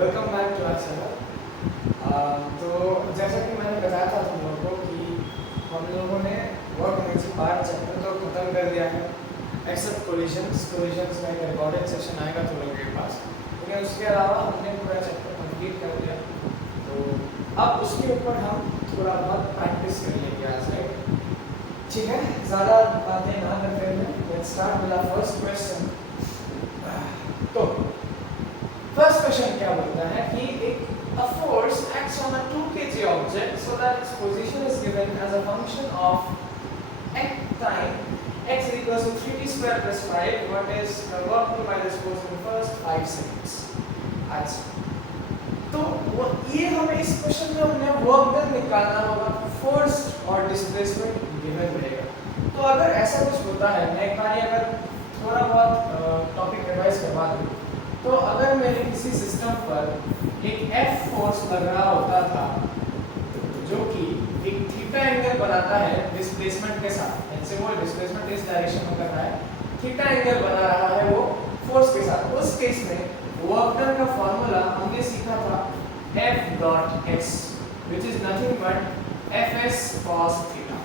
Welcome back to our channel. तो जैसा कि मैंने बताया था तुम लोगों को कि हम लोगों ने वर्क एनर्जी पार्ट चैप्टर तो ख़त्म कर दिया है एक्सेप्ट कोलिजन्स में एक रिकॉर्डेड सेशन आएगा तुम लोगों के पास, लेकिन उसके अलावा हमने पूरा चैप्टर कंप्लीट कर दिया। तो अब उसके ऊपर हम थोड़ा बहुत प्रैक्टिस कर लेंगे आज, राइट? ठीक है, ज़्यादा बातें ना करते हुए let's start with our first question. तो फर्स्ट क्वेश्चन क्या बोलता है कि a force acts on a 2 kg object so that its position is given as a function of x time x is equals to 3t square plus 5 what is the work done by this force in the first 5 seconds। अच्छा, तो ये हमें इस question में हमने work done निकालना होगा, force और डिस्प्लेसमेंट गिवन रहेगा। तो अगर ऐसा कुछ होता है, मैं एक बार अगर थोड़ा बहुत टॉपिक रिवाइज करवा दूँ, तो अगर मेरे किसी सिस्टम पर एक F फोर्स लग रहा होता था जो कि एक थीटा एंगल बनाता है डिस्प्लेसमेंट के साथ, जैसे वो डिस्प्लेसमेंट इस डायरेक्शन में कर रहा है, थीटा एंगल बना रहा है वो फोर्स के साथ, उस केस में वर्क डन का फॉर्मूला हमने सीखा था F dot x which is nothing but Fs cos theta,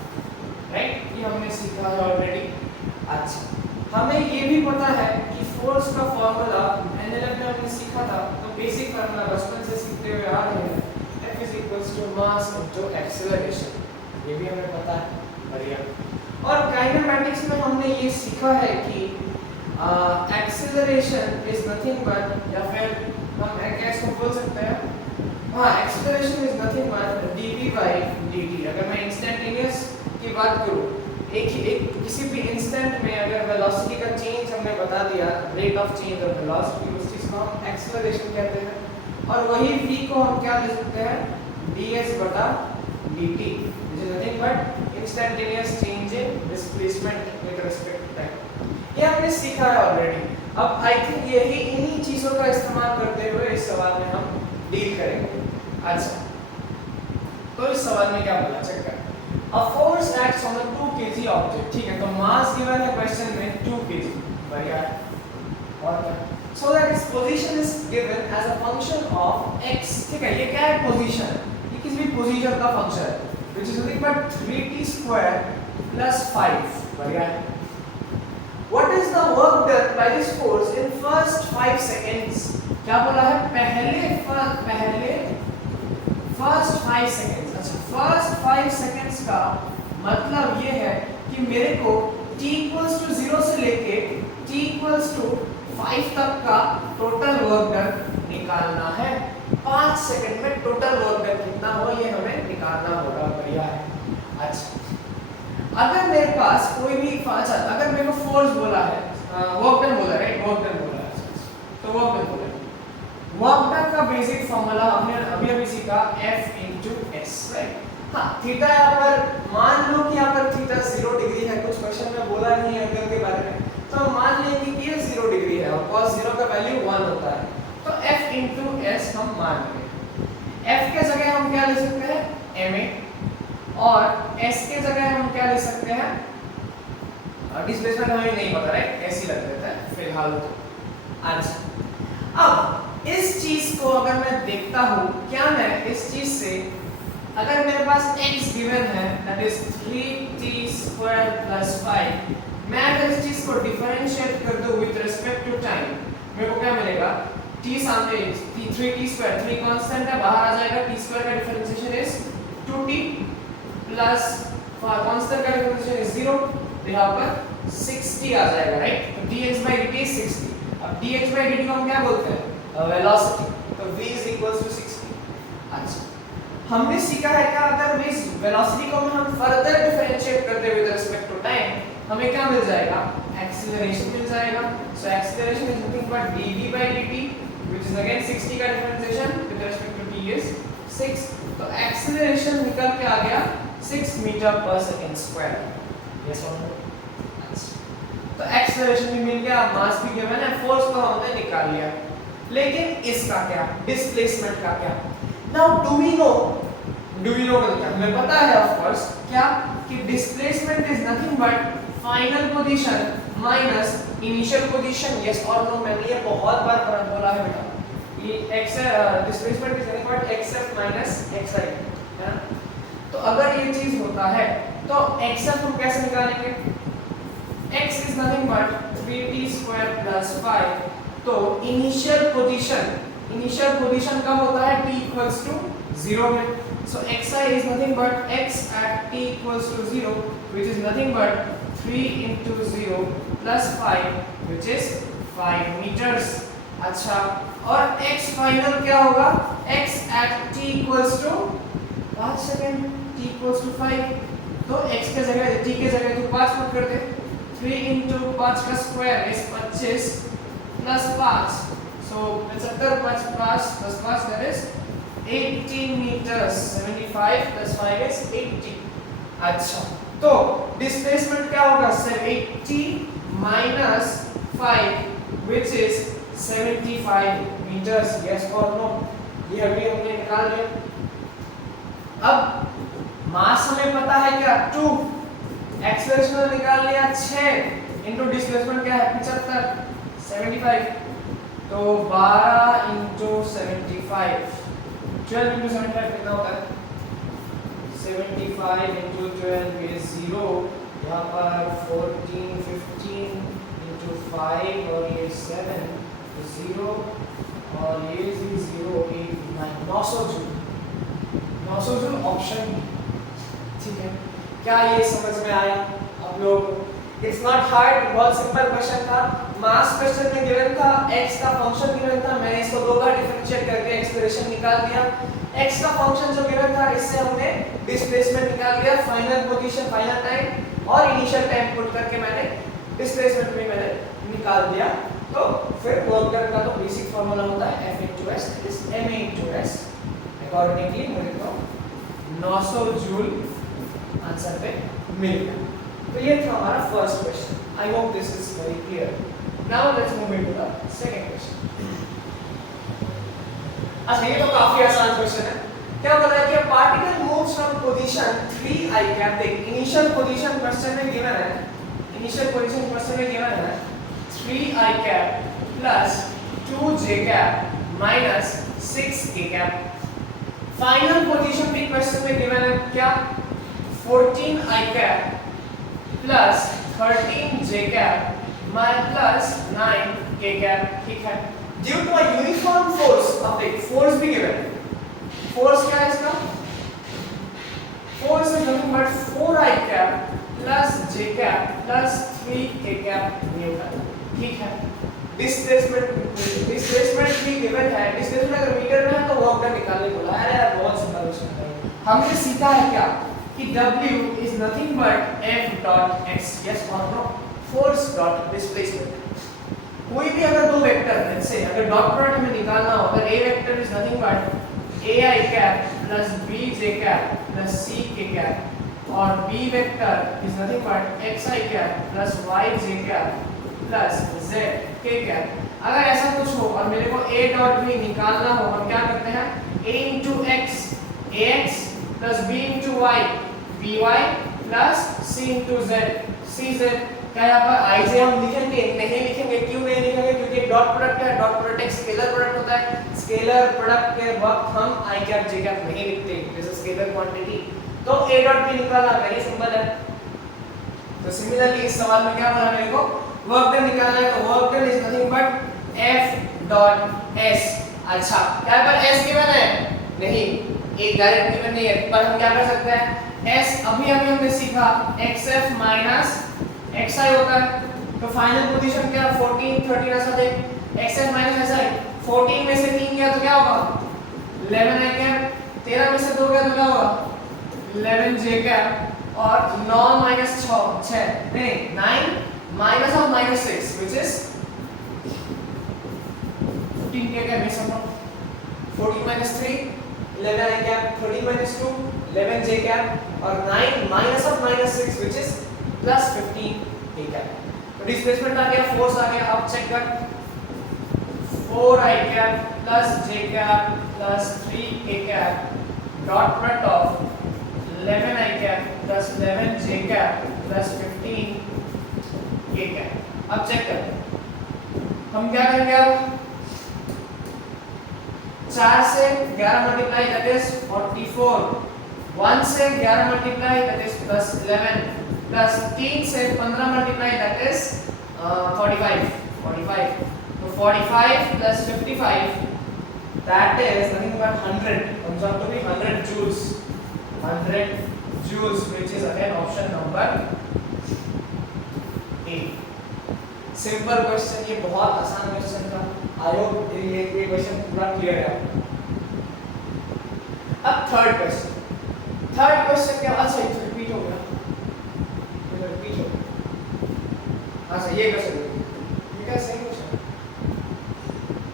right? ये हमने सीखा है ऑलरेडी। अच्छा, हमें ये भी पता है कि फोर्स का फॉर्मूला एनएलएफ में हमने सीखा था, तो बेसिक फॉर्मूला बचपन से सीखते हुए आ रहे हैं, F is equals to mass into acceleration, ये भी हमें पता है, बढ़िया। और काइनेमैटिक्स में हमने ये सीखा है कि एक्सेलरेशन इज नथिंग बट, या फिर हम क्या इसको बोल सकते हैं, हाँ, acceleration is nothing but dv by dt। अगर मैं इंस्टेंटेनियस की बात करूँ, एक किसी भी इंस्टेंट में अगर वेलोसिटी का चेंज हमने बता दिया, rate of change of velocity, उस चीज को हम एक्सेलरेशन कहते हैं। और वही v को हम क्या लिख सकते हैं, ds बटा dt which is nothing but instantaneous change in displacement with respect to time। ये हमने सीखा है ऑलरेडी। अब आई थिंक यही इन्हीं चीजों का इस्तेमाल करते हुए इस सवाल में हम डील करेंगे। अच्छा, तो इस सवाल में क्या बोला, चेक कर। A force acts on a 2 kg object, ठीक है, तो मास गिवन है क्वेश्चन में 2 kg, बढ़िया। और क्या, so that its position is given as a function of x, ठीक है, ये क्या है, पोजीशन, ये किसी भी पोजीशन का फंक्शन है which is nothing but 3t square plus 5, बढ़िया। What is the work done by this force in first 5 seconds? क्या बोला है, पहले फर्स्ट 5 सेकंड्स। अच्छा, फर्स्ट 5 सेकंड्स का मतलब ये है कि मेरे को t इक्वल्स टू 0 से लेके t इक्वल्स टू 5 तक का टोटल वर्क डन निकालना है। 5 सेकंड में टोटल वर्क डन कितना हो ये हमें निकालना होगा, बढ़िया है। अच्छा, अगर मेरे पास कोई भी अगर मेरे को फोर्स बोला है, वर्क डन बोला, राइट, वर्क डन बोला है, तो वर्क डन बोला, वर्क डन का बेसिक फॉर्मूला हमने अभी सीखा F into S, राइट? हाँ, थीटा यहाँ पर मान लो कि यहाँ पर थीटा 0 डिग्री है, कुछ क्वेश्चन में बोला नहीं है एंगल के बारे में, तो हम मान लेंगे कि ये 0 डिग्री है और cos 0 का वैल्यू 1 होता है, तो F into S हम मान लेंगे। F के जगह हम क्या ले सकते हैं, ma, और S के जगह हम क्या ले सकते हैं, डिस्प्लेसमेंट हमें नहीं पता, राइट, ऐसे लग देता है फिलहाल तो। अच्छा, अब इस चीज को अगर मैं देखता हूं, क्या मैं इस चीज से, अगर मेरे पास x गिवन है that is 3t square plus 5, मैं अगर इस चीज को डिफरेंशिएट कर दूं विद रिस्पेक्ट टू टाइम, मेरे को क्या मिलेगा, t सामने 3t स्क्वायर, 3 कांस्टेंट है, बाहर आ जाएगा, t स्क्वायर का differentiation is 2t plus constant का डिफरेंशिएशन इज 0, तो यहां पर 6t आ जाएगा, राइट? तो dx by dt is 6t। अब dx by dt को हम क्या बोलते हैं, वेलोसिटी, तो v is equals to 60। अच्छा, हमने सीखा है क्या, अगर इस वेलोसिटी को हम फर्दर डिफरेंशिएट करते हुए विद रिस्पेक्ट टू टाइम, हमें क्या मिल जाएगा, एक्सीलरेशन मिल जाएगा। So acceleration is nothing but dv by dt which is again 60 का differentiation with respect to t is 6, तो एक्सीलरेशन निकल के आ गया 6 metre per second square. Yes और नो? तो एक्सीलरेशन भी मिल गया, मास भी गिवन है, फोर्स को हमने निकाल लिया, लेकिन इसका क्या, डिस्प्लेसमेंट का क्या। नाउ डू वी नो का क्या, हमें पता है ऑफ कोर्स क्या, कि displacement is nothing but final position minus initial position. Yes और नो, मैंने ये बहुत बार बोला है बेटा, कि x displacement is nothing but xf minus xi है ना। तो अगर ये चीज होता है तो xf हम कैसे निकालेंगे? x is nothing but 3t square plus 5। तो इनिशियल पोजीशन कब होता है? t इक्वल्स टू 0 में। So xi is nothing but x at t equals to 0 which is nothing but 3 into 0 plus 5 which is 5 meters। अच्छा, और x final क्या होगा? x at t equals to 5 second, t equals to 5। तो x के जगह t के जगह तो 5 पुट कर दे। 3 into 5 का square is 25 plus 5। So 75 plus 5 that is 80 meters। 75 plus 5 is 80। अच्छा, तो डिस्प्लेसमेंट क्या होगा? 80 minus 5 which is 75 meters। yes or no? ये अभी हमने निकाल लिया। अब मास हमें पता है क्या? 2। एक्सेलरेशन निकाल लिया 6 इनटू डिस्प्लेसमेंट क्या है? 75 75। तो 12 into 75 12 into 75 कितना होता है? 75 into 12 is 0। यहाँ पर 14 15 into 5 और ये 7 तो 0 और ये 0 8 9 900 जूल। 900 joule option. ठीक है, क्या ये समझ में आया आप लोग? इट्स नॉट हार्ड, बहुत सिंपल क्वेश्चन था। मास क्वेश्चन में गिवन था, x का फंक्शन गिवन था, मैंने इसको दो बार डिफरेंशिएट करके एक्सप्रेशन निकाल दिया। x का फंक्शन जो गिवन था इससे हमने डिस्प्लेसमेंट निकाल लिया, फाइनल पोजीशन, फाइनल टाइम और इनिशियल टाइम पुट करके मैंने डिस्प्लेसमेंट भी मैंने निकाल दिया। तो फिर वर्क डन का तो बेसिक फार्मूला होता है F into S is ma into S। Accordingly मुझे तो 900 जूल आंसर पे मिल गया। तो ये था हमारा first question. I hope this is very clear. Now let's move into the second question. अच्छा, ये तो काफी आसान क्वेश्चन है। क्या बोला है कि a particle moves from position 3 I cap। देख, इनिशियल पोजीशन क्वेश्चन में गिवन है, इनिशियल पोजीशन क्वेश्चन में गिवन है 3 I cap plus 2 j cap minus 6 k cap। Final position भी क्वेश्चन में गिवन है क्या? 14 I cap plus 13 j cap plus 9 k cap। ठीक है, due to a uniform force. अब देख, फोर्स भी गिवन है। फोर्स क्या है इसका? Force is nothing but 4 I cap plus j cap plus 3 k cap Newton. ठीक है, डिस्प्लेसमेंट भी गिवन है। डिस्प्लेसमेंट अगर मीटर में है तो वर्क डन निकालने बोला है। अरे बहुत सिंपल क्वेश्चन है। हमने सीखा है क्या कि W is nothing but F dot x। yes or no? Force dot displacement. कोई भी अगर दो वेक्टर लेट्स से अगर डॉट प्रोडक्ट हमें निकालना हो, अगर A vector is nothing but AI cap plus BJ cap plus CK cap और B vector is nothing but XI cap plus YJ cap plus ZK cap. अगर ऐसा कुछ हो और मेरे को A डॉट B निकालना हो, हम क्या करते हैं? A into x AX plus B into Y BY plus C into Z CZ। क्या यहाँ पर I J हम लिखेंगे? नहीं लिखेंगे। क्यों नहीं लिखेंगे? क्योंकि एक डॉट प्रोडक्ट है। डॉट प्रोडक्ट एक स्केलर प्रोडक्ट होता है। स्केलर प्रोडक्ट के वक्त हम I कैप J कैप नहीं लिखते, दिस इज स्केलर क्वांटिटी। तो A डॉट B निकालना वेरी सिंपल है। तो सिमिलरली इस सवाल में क्या बोला मेरे को? वर्क डन निकालना है, तो work done is nothing but F dot S। अच्छा, क्या पर S गिवन है? नहीं, एक डायरेक्ट गिवन नहीं है, पर हम क्या कर सकते हैं? S अभी हमने सीखा XF माइनस XI होता है। तो फाइनल पोजीशन क्या? 14 13 ऐसा देख, XF माइनस SI। 14 में से 3 गया तो क्या होगा? 11 I कैप। 13 में से 2 गया तो क्या होगा? 11 J कैप। और 9 माइनस 6 नहीं 9 minus of minus 6 which is 15 k cap। Miss हम 14 minus 3 11 I cap, 13 minus 2 11 J cap और 9 minus of minus 6 which is plus 15 k cap। तो डिस्प्लेसमेंट आ गया, फोर्स आ गया। अब चेक कर, 4 I cap plus J cap plus 3 k cap dot product of 11 I cap plus 11 J cap plus 15 k cap। अब check कर, हम क्या करेंगे? अब 4 से 11 मल्टीप्लाई दैट इज 44, 1 से 11 multiply that is plus 11, plus 3 से 15 मल्टीप्लाई दैट इज 45, 45, तो 45 plus 55 that is nothing but 100, comes out to be 100 joules, 100 joules, which is again option number A. Simple question, ये बहुत आसान क्वेश्चन था, I hope ये question पूरा clear है आपको। अब थर्ड क्वेश्चन क्या, अच्छा ये रिपीट हो गया, रिपीट हो गया, अच्छा ये क्वेश्चन, ये क्या सही क्वेश्चन,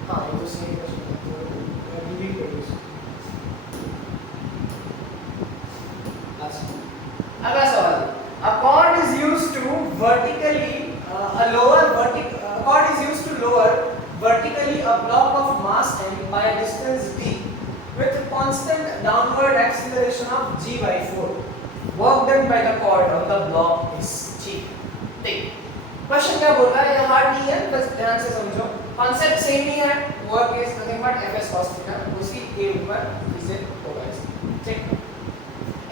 हाँ ये तो सही क्वेश्चन है, तो रिपीट करिए। अच्छा अगला सवाल, a cord is used to vertically a cord is used to lower vertically a block of mass m by a distance d with constant downward acceleration of g by 4. Work done by the cord on the block is g. ठीक, question क्या बोल रहा है, ये hard नहीं है, बस ध्यान से समझो, कॉन्सेप्ट सेम ही है, work is nothing but fs cos theta, उसी के ऊपर इसे होगा इसे, ठीक।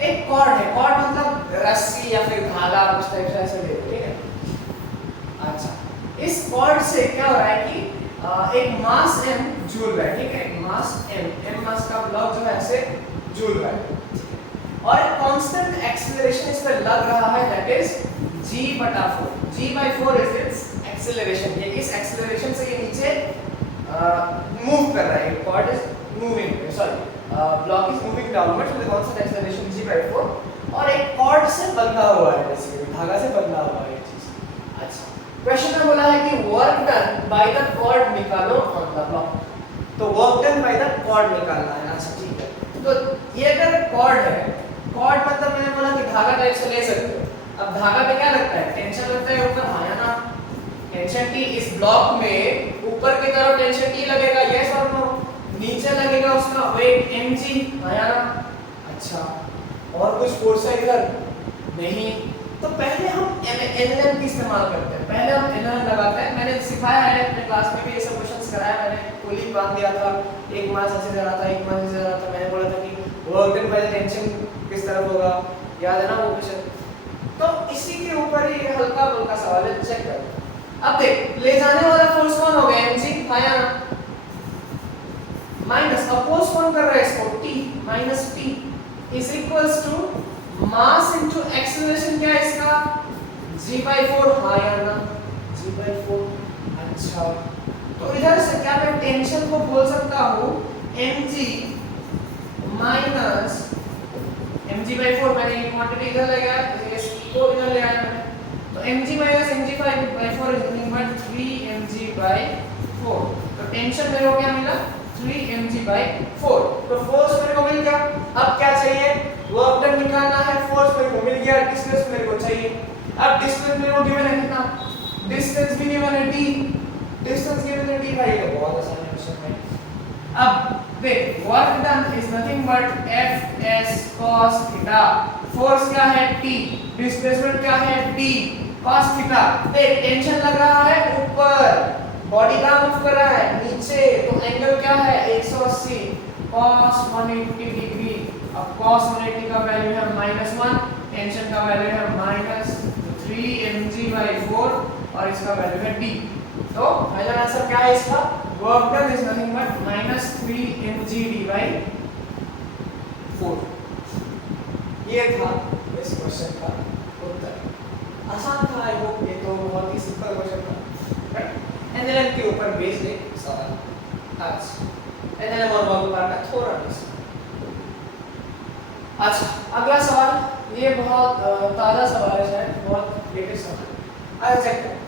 एक कॉर्ड है, कॉर्ड मतलब रस्सी या फिर धागा, कुछ टाइप से ऐसे ले, ठीक है। अच्छा, इस कॉर्ड से क्या हो रहा है कि एक मास m झूल रहा है, ठीक है, एक मास m मास का ब्लॉक जो है ऐसे झूल रहा है, और एक कांस्टेंट एक्सीलरेशन इस पर लग रहा है, that is g/4, g/4 is it's acceleration, ये इस एक्सीलरेशन से ये नीचे मूव कर रहा है, cord is moving, sorry block is moving downward with constant acceleration g/4, और एक कॉर्ड से बंधा हुआ है, बेसिकली धागा से बंधा हुआ है ये चीज। अच्छा, क्वेश्चन में बोला है कि work done by the cord निकालो ऑन द ब्लॉक, तो work done by the cord निकालना है। अच्छा ठीक है, तो ये अगर कॉर्ड है, कॉर्ड मतलब मैंने बोला कि धागा टाइप से ले सकते हो, अब धागा पे क्या लगता है, टेंशन लगता है ऊपर, हाँ या ना, टेंशन टी इस ब्लॉक में ऊपर की तरफ टेंशन टी लगेगा, यस और नो, नीचे लगेगा उसका वेट mg, हाँ या ना। अच्छा, और कुछ फोर्स है इधर नहीं, तो पहले हम एनएलएम की इस्तेमाल करते हैं, पहले हम एनएलएम लगाते हैं, मैंने सिखाया है अपने क्लास में भी, ये सब क्वेश्चंस कराया मैंने, कोली बांध दिया था, एक मास ऐसे जा रहा था, एक मास ऐसे जा रहा था, मैंने बोला था कि work done by the tension किस तरफ होगा, याद है ना वो क्वेश्चन, तो इसी के ऊपर ही हल्का फुल्का सवाल है, चेक करो। अब देख, ले जाने वाला फोर्स कौन हो गया, mg, हाँ या ना, माइनस अपोज कौन कर रहा है इसको, t, minus t is equals to mass into acceleration, क्या है इसका g/4, हाँ या ना, g/4। अच्छा, तो इधर से क्या मैं टेंशन को बोल सकता हूँ mg माइनस mg/4, मैंने ये क्वांटिटी इधर ले गया, इस को इधर ले आया मैंने, तो mg minus mg/4 is nothing but 3mg/4, तो टेंशन मेरे को क्या मिला, 3mg/4, तो फोर्स मेरे को मिल गया। अब क्या चाहिए, वर्क डन निकालना है, फोर्स मेरे को मिल गया, डिस्टेंस मेरे को चाहिए, अब डिस्टेंस मेरे को गिवन है कितना, डिस्टेंस भी गिवन है d, डिस्टेंस गिवन है d भाई, ये बहुत आसान क्वेश्चन है। अब देख, work done is nothing but fs cos theta, force क्या है t, डिस्प्लेसमेंट क्या है d cos थीटा, देख टेंशन लग रहा है ऊपर, बॉडी का मूव कर रहा है नीचे, तो एंगल क्या है 180 cos 180 डिग्री, अब cos 180 का वैल्यू है -1, टेंशन का वैल्यू है -3mg/4 और इसका वैल्यू है d, तो फाइनल आंसर क्या है इसका, work done is nothing but -3mg/4। ये था इस क्वेश्चन का उत्तर, आसान था, आई होप, ये तो बहुत ही सिंपल क्वेश्चन था, राइट, एनएलएम के ऊपर बेस्ड एक सवाल, आज एनएलएम और वर्गमूल का थोड़ा बेस। अच्छा, अगला सवाल, ये बहुत ताजा सवाल है, शायद बहुत लेटेस्ट सवाल, आई चेक करो।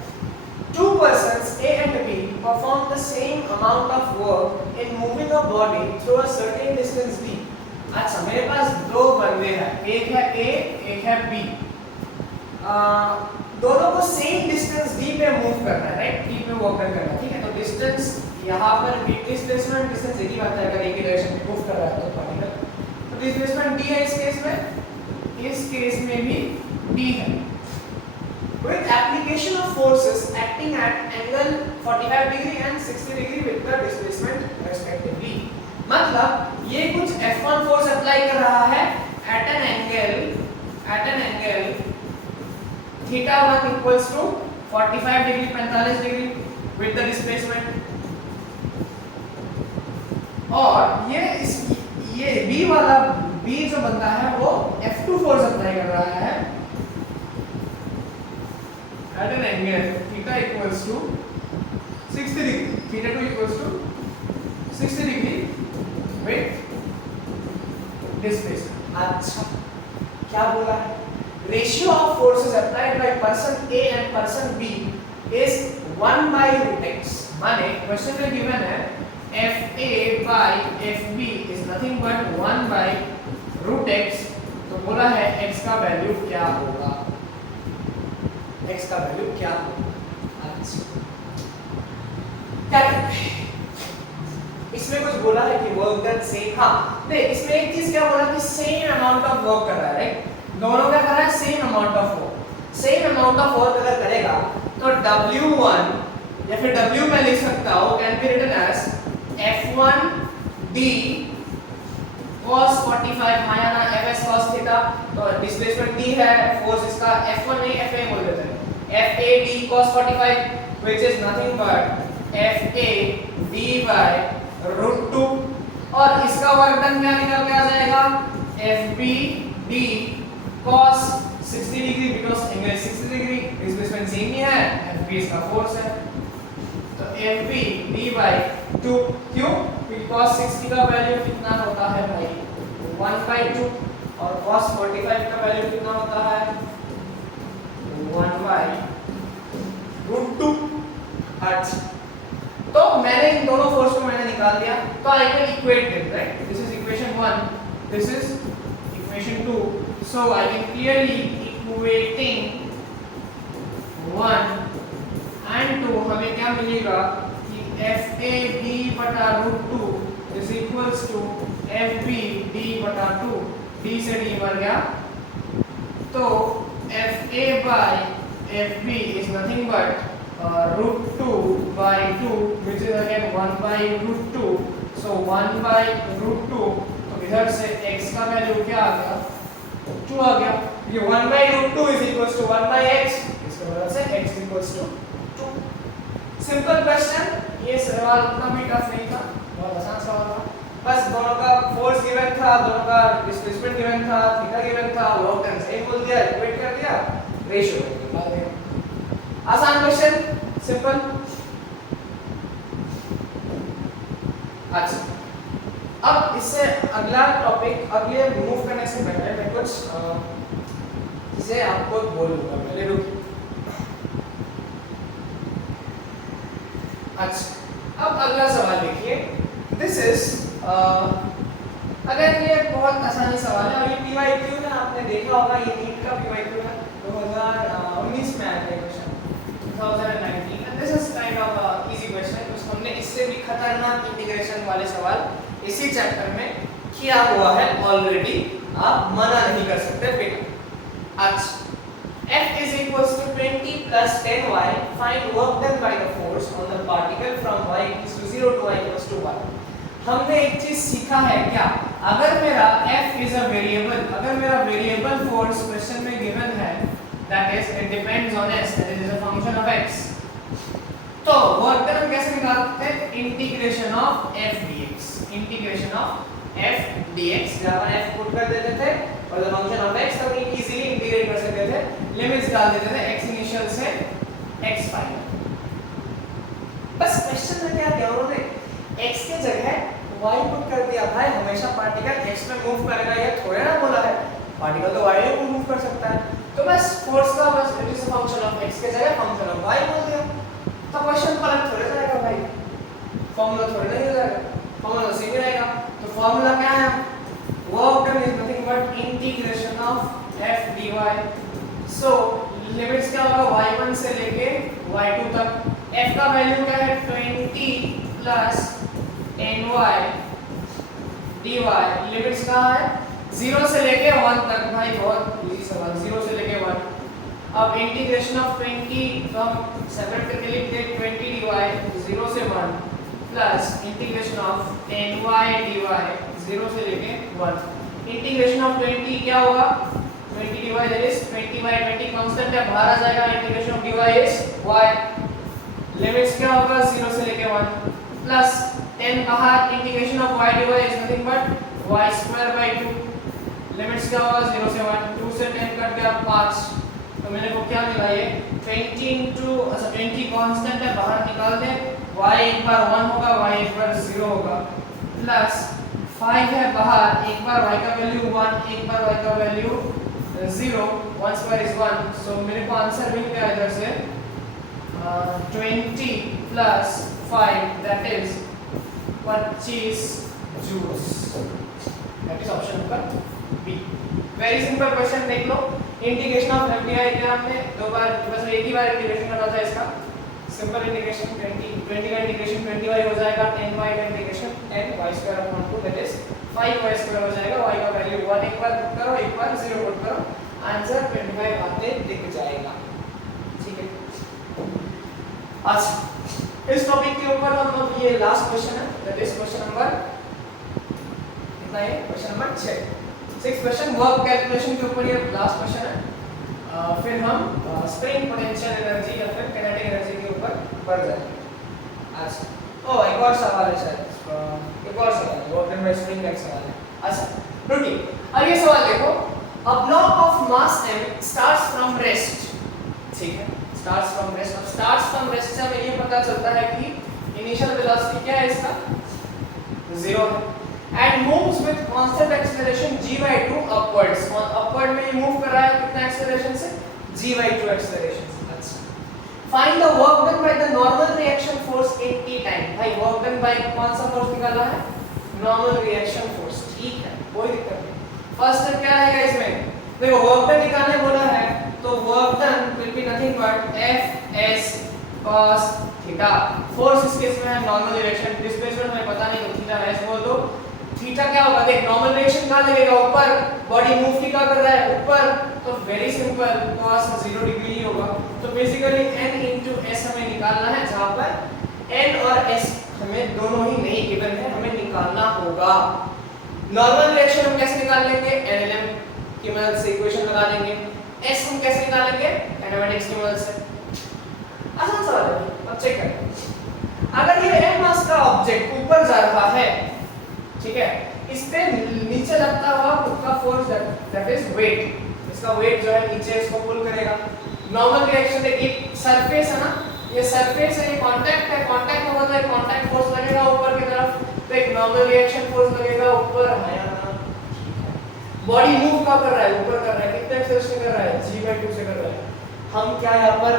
Two persons A and B perform the same amount of work in moving a body through a certain distance b. अच्छा, मेरे पास दो बंदे हैं, एक है A, एक है B, दोनों को सेम डिस्टेंस d पे मूव करना है, राइट, d पे वर्क करना है, ठीक है, तो डिस्टेंस यहाँ पर डिस्प्लेसमेंट डिस्टेंस एक ही बात है, अगर एक ही डायरेक्शन में मूव कर रहा है तो पार्टिकल, तो डिस्प्लेसमेंट d है इस केस में भी d है, with application of forces acting at angle 45 degree and 60 degree with the displacement respectively, मतलब ये कुछ F1 फोर्स अप्लाई कर रहा है at an angle theta 1 equals to 45 degree 45 degree with the displacement. और ये B जो बनता है वो F2 फोर्स अप्लाई कर रहा है at an angle theta equals to 60 degree, theta 2 equals to 60 degree with displacement. अच्छा, क्या बोला है? Ratio of forces applied by person A and person B is 1/√x। माने क्वेश्चन में गिवन है FA by FB is nothing but 1/√x। तो बोला है x का वैल्यू क्या होगा, x का वैल्यू क्या होगा। अच्छा, क्या करते हैं इसमें? कुछ बोला है कि वर्क डन सेम। हाँ देख, इसमें एक चीज क्या बोला कि सेम अमाउंट ऑफ वर्क कर रहा है, राइट? दोनों क्या कर रहा है? Same amount of work. Same amount of work अगर करेगा तो W1 या फिर W मैं लिख सकता हूँ can be written as F1 D cos 45 हाँ या ना Fs cos थीटा। तो डिस्प्लेसमेंट D है, फोर्स इसका F1 नहीं FA बोल देते हैं, FA D cos 45 which is nothing but FA D by √2। और इसका वर्क डन क्या निकल के आ जाएगा? FB D cos 60 degree because angle 60 degree, displacement same ही है, FB इसका फोर्स है। तो FB D by 2 क्यों? cos 60 का वैल्यू कितना होता है भाई? 1/2। और cos 45 का वैल्यू कितना होता है? 1/√2। अच्छा, तो मैंने इन दोनों फोर्स को मैंने निकाल दिया, तो I can equate them, right? This is equation 1, this is equation 2। So I can clearly equating 1 and 2 हमें क्या मिलेगा कि FAB बटा √2 is equals to FB D बटा 2। D से D मर गया, तो FA by FB is nothing but √2/2 which is again 1/√2। so 1/√2, तो इधर से x का वैल्यू क्या आ गया? 2 आ गया। ये 1/√2 is equals to 1/x, इसके वजह से x equals to 2। Simple question, ये सवाल उतना भी टफ नहीं था, बहुत आसान सवाल था। बस दोनों का फोर्स गिवन था, दोनों का डिस्प्लेसमेंट गिवन था, थीटा गिवन था, वर्क डन सेम बोल दिया, इक्वेट कर दिया, रेशियो निकाल दिया। आसान क्वेश्चन, सिंपल। अच्छा, अब इससे अगला टॉपिक, अब ये मूव करने से पहले मैं कुछ चीजें आपको बोलूंगा, पहले रुकिए। अच्छा, अब अगला सवाल देखिए। दिस इज अगर ये बहुत आसानी सवाल है और ये PYQ है, आपने देखा होगा, ये नीट का PYQ है 2019 में आया था question, 2019, and this is kind of a easy question। उसको हमने इससे भी खतरनाक इंटीग्रेशन वाले सवाल इसी चैप्टर में किया हुआ है ऑलरेडी, आप मना नहीं कर सकते बेटा। अच्छा, F is equals to 20 plus 10y, find work done by the force on the particle from y equals to 0 to y equals to 1। हमने एक चीज सीखा है क्या? अगर मेरा F is a variable, अगर मेरा वेरिएबल फोर्स क्वेश्चन में गिवन है, that is it depends on s, that is a function of x, तो वर्क डन हम कैसे निकालते हैं? Integration of f dx, integration of f dx, जहां पर f पुट कर देते थे और द फंक्शन ऑफ x, तो इजीली इंटीग्रेट कर सकते थे, लिमिट्स डाल देते थे x इनिशियल से x फाइनल। बस क्वेश्चन में क्या किया उन्होंने? x के जगह y पुट कर दिया। भाई हमेशा पार्टिकल x में मूव करेगा, ये थोड़ा ना बोला है, पार्टिकल तो y में मूव कर सकता है, तो बस फोर्स का बस it is a function of x के जगह फंक्शन ऑफ y बोल दिया, तो क्वेश्चन पलट थोड़े जाएगा भाई, फॉर्मूला थोड़े नहीं हो जाएगा, फॉर्मूला सेम ही रहेगा। तो फॉर्मूला क्या है? Work done is nothing but integration of f dy। So limits क्या होगा? y1 से लेके y2 तक। f का वैल्यू क्या है? 20 प्लस 10y dy। लिमिट्स कहाँ है? 0 से लेके 1 तक। भाई बहुत इजी सवाल, 0 से लेके 1। अब इंटीग्रेशन ऑफ 20, तो हम सेपरेट करके लिख दें 20 dy 0 से 1 plus integration of 10y dy 0 से लेके 1। इंटीग्रेशन ऑफ 20 क्या होगा, 20 dy that is 20/20 कांस्टेंट है, बाहर आ जाएगा। Integration of dy is y, limits क्या होगा 0 से लेके 1 प्लस 10 बाहर, integration of y dy is nothing but y square by 2, limits क्या होगा 0 से 1, 2 से 10 कट गया 5, तो मेरे को क्या मिला ये 20 into, अच्छा 20 कांस्टेंट है बाहर निकाल दे, y एक बार 1 होगा, y एक बार 0 होगा, प्लस 5 है बाहर, एक बार y का वैल्यू 1, एक बार y का वैल्यू 0, 1 स्क्वायर इज 1, सो मेरे को आंसर मिल गया इधर से 20 plus 5 that is 25 joules, that is option number B. Very simple question देख लो, इंटीग्रेशन ऑफ एफडीआई के हमने दो बार, बस एक ही बार इंटीग्रेशन करना था इसका, सिंपल इंटीग्रेशन 20 का इंटीग्रेशन 20y हो जाएगा, 10y का integration 10y square upon 2 that is 5y square हो जाएगा, y का वैल्यू 1 एक बार पुट करो, एक बार 0 पुट करो, आंसर 25 आते दिख जाएगा। ठीक है, अच्छा इस टॉपिक के ऊपर हम लोग, ये लास्ट क्वेश्चन है दैट इज क्वेश्चन नंबर कितना है, question number 6 question work calculation के ऊपर ये लास्ट क्वेश्चन है। फिर हम स्प्रिंग पोटेंशियल एनर्जी या फिर काइनेटिक एनर्जी के ऊपर बढ़ जाएंगे। अच्छा ओ एक और सवाल है शायद, एक और सवाल है, वर्क डन बाय स्प्रिंग का एक सवाल है। अच्छा रुकिए, अब ये सवाल देखो, a block of mass m starts from rest, ठीक है, स्टार्ट्स फ्रॉम रेस्ट। अब स्टार्ट्स फ्रॉम रेस्ट से हमें ये पता चलता है कि इनिशियल वेलोसिटी क्या है इसका 0 है, and moves with constant acceleration g/2 upwards, और upward में ये मूव कर रहा है कितना एक्सेलरेशन से, g/2 एक्सेलरेशन से। अच्छा find the work done by the normal reaction force in t time. भाई वर्क डन बाय कौन सा फोर्स निकाला है, नॉर्मल रिएक्शन फोर्स, ठीक है कोई दिक्कत नहीं। फर्स्ट स्टेप क्या रहेगा इसमें, देखो वर्क डन निकालने बोला है तो work done will be nothing but F(s) cos theta, force इस केस में है नॉर्मल रिएक्शन, डिस्प्लेसमेंट हमें पता नहीं तो थीटा s बोल दो। थीटा क्या होगा, देख नॉर्मल रिएक्शन कहां लगेगा, ऊपर, बॉडी मूव की क्या कर रहा है ऊपर, तो वेरी सिंपल cos 0 डिग्री ही होगा। तो बेसिकली n into s हमें निकालना है, जहां पर n और s हमें दोनों ही नहीं गिवन है, हमें निकालना होगा। नॉर्मल रिएक्शन हम कैसे निकाल लेंगे, NLM की मदद से इक्वेशन लगा लेंगे, s हम कैसे निकालेंगे, काइनेमेटिक्स की मदद से। आसान सवाल है, अब चेक करें। अगर ये m मास का ऑब्जेक्ट ऊपर जा रहा है, ठीक है, इस पे नीचे लगता हुआ उसका फोर्स दैट इज वेट, इसका वेट जो है नीचे इसको पुल करेगा। नॉर्मल रिएक्शन देखिए, सरफेस है ना, ये सरफेस है, ये कांटेक्ट है, कांटेक्ट होगा तो एक कांटेक्ट फोर्स लगेगा ऊपर की तरफ, तो एक नॉर्मल रिएक्शन फोर्स लगेगा ऊपर आया ना। बॉडी मूव का कर रहा है, ऊपर कर रहा है, कितने एक्सेलरेशन कर रहा है, g/2 से कर रहा है। हम क्या यहाँ पर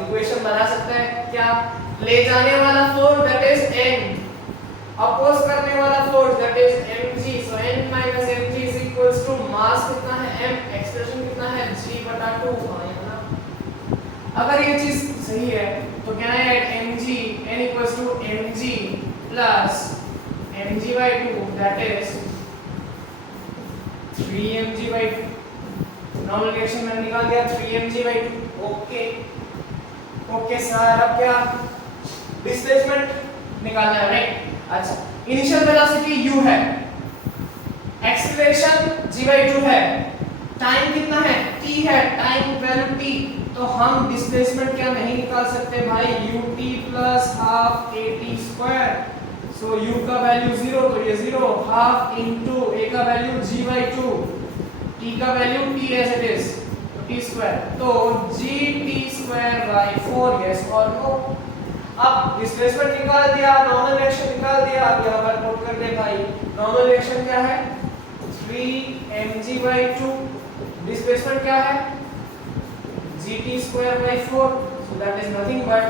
इक्वेशन बना सकते हैं, क्या, ले जाने वाला फोर्स दैट इज n, अपोज करने वाला force that is mg, so n minus mg is equals to mass कितना है m, एक्सेलरेशन कितना है g/2, अगर ये चीज सही है तो can I add mg, n equals to mg plus mg/2 that is 3mg/2, normal reaction मैंने निकाल दिया 3mg/2। ओके सर, अब क्या डिस्प्लेसमेंट निकालना है, राइट। अच्छा इनिशियल वेलोसिटी u है, एक्सेलरेशन g/2 है, टाइम कितना है t है, टाइम वैल्यू t, तो हम डिस्प्लेसमेंट क्या नहीं निकाल सकते भाई, ut plus half at², so u का वैल्यू 0 तो ये 0, हाफ इनटू a का वैल्यू g/2, t का value t as it is तो t², तो gt²/4 यस और नो। अब डिस्प्लेसमेंट निकाल दिया, नॉर्मल रिएक्शन निकाल दिया, अब यहां पर नोट कर ले भाई, नॉर्मल रिएक्शन क्या है 3mg/2, डिस्प्लेसमेंट क्या है gt²/4, so that is nothing but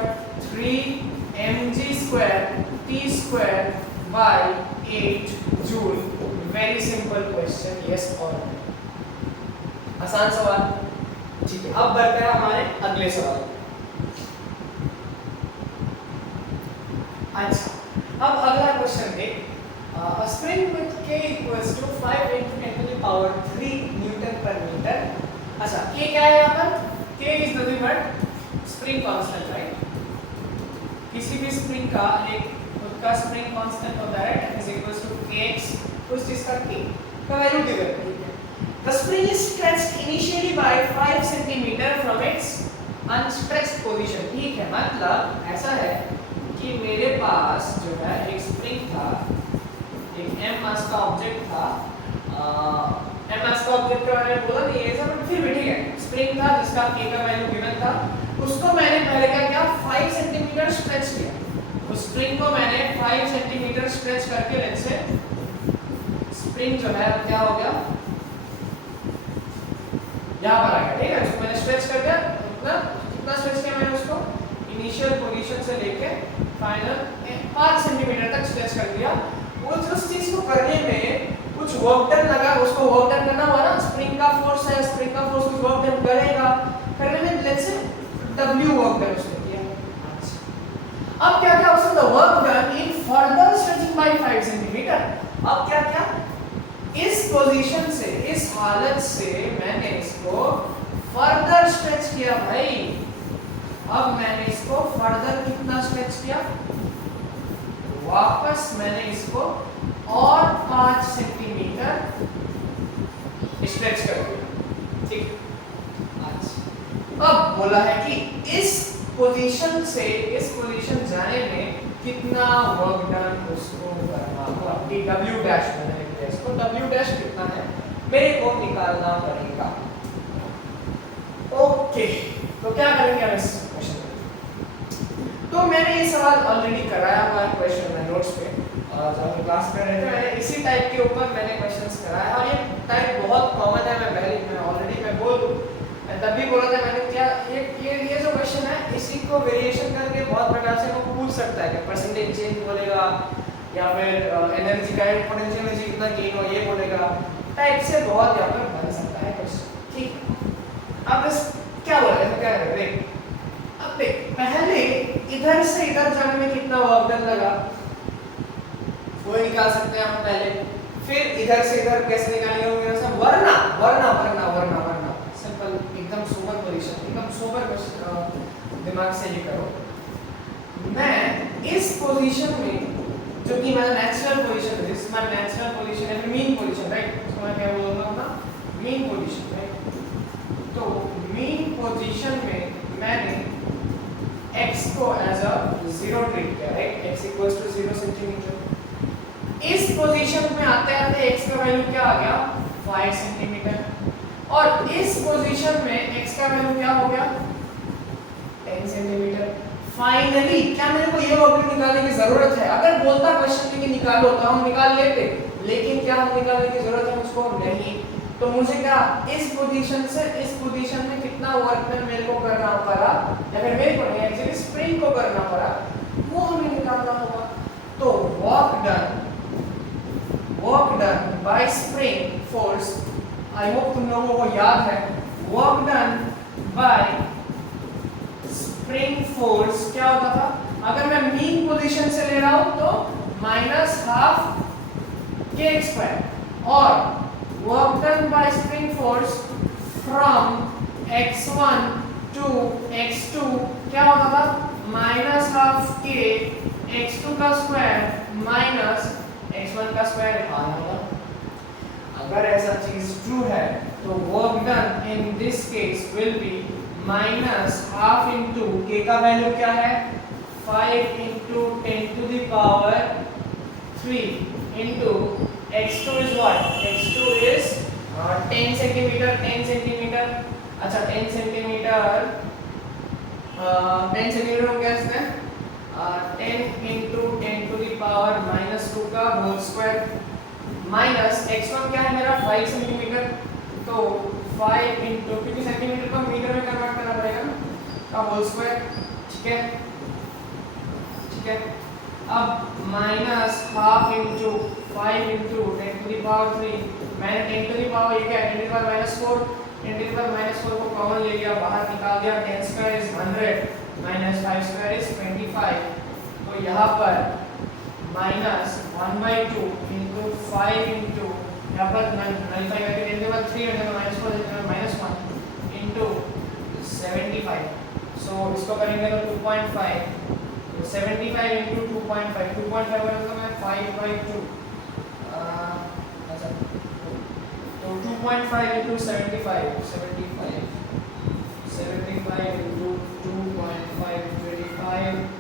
3mg² t²/8 joule. Very simple question, yes और नो, आसान सवाल, ठीक है। अब बढ़ते हैं हमारे अगले सवाल। अच्छा अब अगला क्वेश्चन देख, a spring with k equals to 5 into 10 to the power 3 Newton पर मीटर। अच्छा k क्या है यहाँ पर, k is nothing but spring constant, right। किसी भी स्प्रिंग का एक का स्प्रिंग कांस्टेंट होता है F is equals to kx, उस चीज का k का वैल्यू गिवन है। The spring is stretched initially by 5 cm from its unstretched position। ठीक है, मतलब ऐसा है कि मेरे पास जो है एक स्प्रिंग था, एक m मास का ऑब्जेक्ट था, m मास का ऑब्जेक्ट का मैंने बोला नहीं है सब, फिर भी ठीक है, स्प्रिंग था जिसका k का वैल्यू गिवन था, उसको मैंने पहले क्या किया 5 सेंटीमीटर स्ट्रेच किया। उस स्प्रिंग को मैंने 5 सेंटीमीटर स्ट्रेच करके लेट्स से स्प्रिंग जो है क्या हो गया यहाँ पर आ गया। ठीक है, उसको मैंने स्ट्रेच कर दिया, मतलब कितना स्ट्रेच किया मैंने उसको इनिशियल पोजीशन से लेके फाइनल 5 सेंटीमीटर तक स्ट्रेच कर दिया। वो उस चीज को करने में कुछ वर्क डन लगा, उसको वर्क डन करना हुआ ना, स्प्रिंग का फोर्स है, स्प्रिंग का फोर्स कुछ वर्क डन करेगा, करने में let's say W work done उसने किया। अब क्या क्या उसने the work done in further stretching by 5 centimetre. अब क्या क्या इस पोजीशन से, इस हालत से मैंने इसको फर्दर स्ट्रेच किया भाई। अब मैंने इसको फर्दर कितना स्ट्रेच किया, वापस मैंने इसको और 5 सेंटीमीटर स्ट्रेच कर दिया। ठीक, अब बोला है कि इस पोजीशन से इस पोजीशन जाने में कितना वर्क डन उसको करना होगा। कि W डैश मैंने लिख दिया, इसको W डैश कितना है मेरे को निकालना पड़ेगा। ओके, तो क्या करेंगे हम इस क्वेश्चन में? तो मैंने ये सवाल ऑलरेडी कराया हुआ है क्वेश्चन में नोट्स पे, और जब हम क्लास कर रहे थे मैंने इसी टाइप के ऊपर मैंने क्वेश्चंस कराया, और ये टाइप बहुत कॉमन है। मैं ऑलरेडी बोल दूं, मैं तब भी बोला था मैंने क्या ये जो क्वेश्चन है इसी को वेरिएशन करके बहुत प्रकार से वो पूछ सकता है कि परसेंटेज चेंज बोलेगा या फिर एनर्जी का पोटेंशियल एनर्जी कितना गेन हो ये बोलेगा, टाइप से बहुत यहाँ पर बन सकता है क्वेश्चन। ठीक, अब इस क्या बोला है, क्या करें देख। अब देख, पहले इधर से इधर जाने में कितना वर्क डन लगा वो निकाल सकते हैं हम पहले, फिर इधर से इधर कैसे निकालेंगे वो मेरा सब वरना वरना वरना वरना वरना सिंपल एकदम सोबर पोजीशन, एकदम सोबर दिमाग से ये करो। मैं इस पोजीशन में जो कि मेरा नेचुरल पोजीशन है, दिस माय नेचुरल पोजीशन है, मीन पोजीशन राइट, इसको मैं क्या बोलूंगा ना, मीन पोजीशन राइट। तो मीन पोजीशन में मैंने x को एज अ 0 ट्रीट किया right, x equals to 0 centimetre. इस पोजीशन में आते आते x का वैल्यू क्या आ गया 5 सेंटीमीटर, और इस पोजीशन में x का वैल्यू क्या हो गया 10 सेंटीमीटर। फाइनली क्या मेरे को ये वर्क निकालने की जरूरत है? अगर बोलता क्वेश्चन में कि निकालो तो हम निकाल लेते, लेकिन क्या हम निकालने की जरूरत है मुझको? नहीं। तो मुझे क्या इस पोजीशन से इस पोजीशन में कितना वर्क डन मेरे को करना पड़ा, या फिर मेरे को नहीं एक्चुअली स्प्रिंग को करना पड़ा, वो हमें निकालना होगा। तो work done by spring force, I hope तुम लोगों को याद है, work done by spring force क्या होता था? अगर मैं मीन पोजीशन से ले रहा हूं तो -12 kx², और work done by spring force from x1 to x2 क्या होता था? -12 k x2 का स्क्वायर माइनस x1 का स्क्वायर होगा। अगर ऐसा चीज ट्रू है तो work done in this case will be -12 into k का वैल्यू क्या है 5 into 10 to the power 3 into x2 is what? x2 is 10 centimetre 10 centimetre, अच्छा 10 सेंटीमीटर 10 सेंटीमीटर हो गया इसमें 10 into 10 to the power -2 का होल स्क्वायर माइनस x1 क्या है मेरा 5 सेंटीमीटर, तो 5 into क्योंकि सेंटीमीटर को मीटर में कन्वर्ट करना पड़ेगा ना का होल स्क्वायर। ठीक है, ठीक है। अब -12 into 5 into 10 to the power 3, मैंने 10 to the power ये क्या है 10 to the power -4, 10 to the power -4 को कॉमन ले लिया, बाहर निकाल दिया, 10 square is 100 minus 5 square is 25। तो यहाँ पर -1/2 into 5 into यहाँ पर 95 करके देने के बाद 3 और -4 -1 into 75। सो इसको करेंगे तो 2.5 75 into 2.5 2.5 मतलब मैं 5/2 अच्छा तो 2.5 into 75 into 2.5 25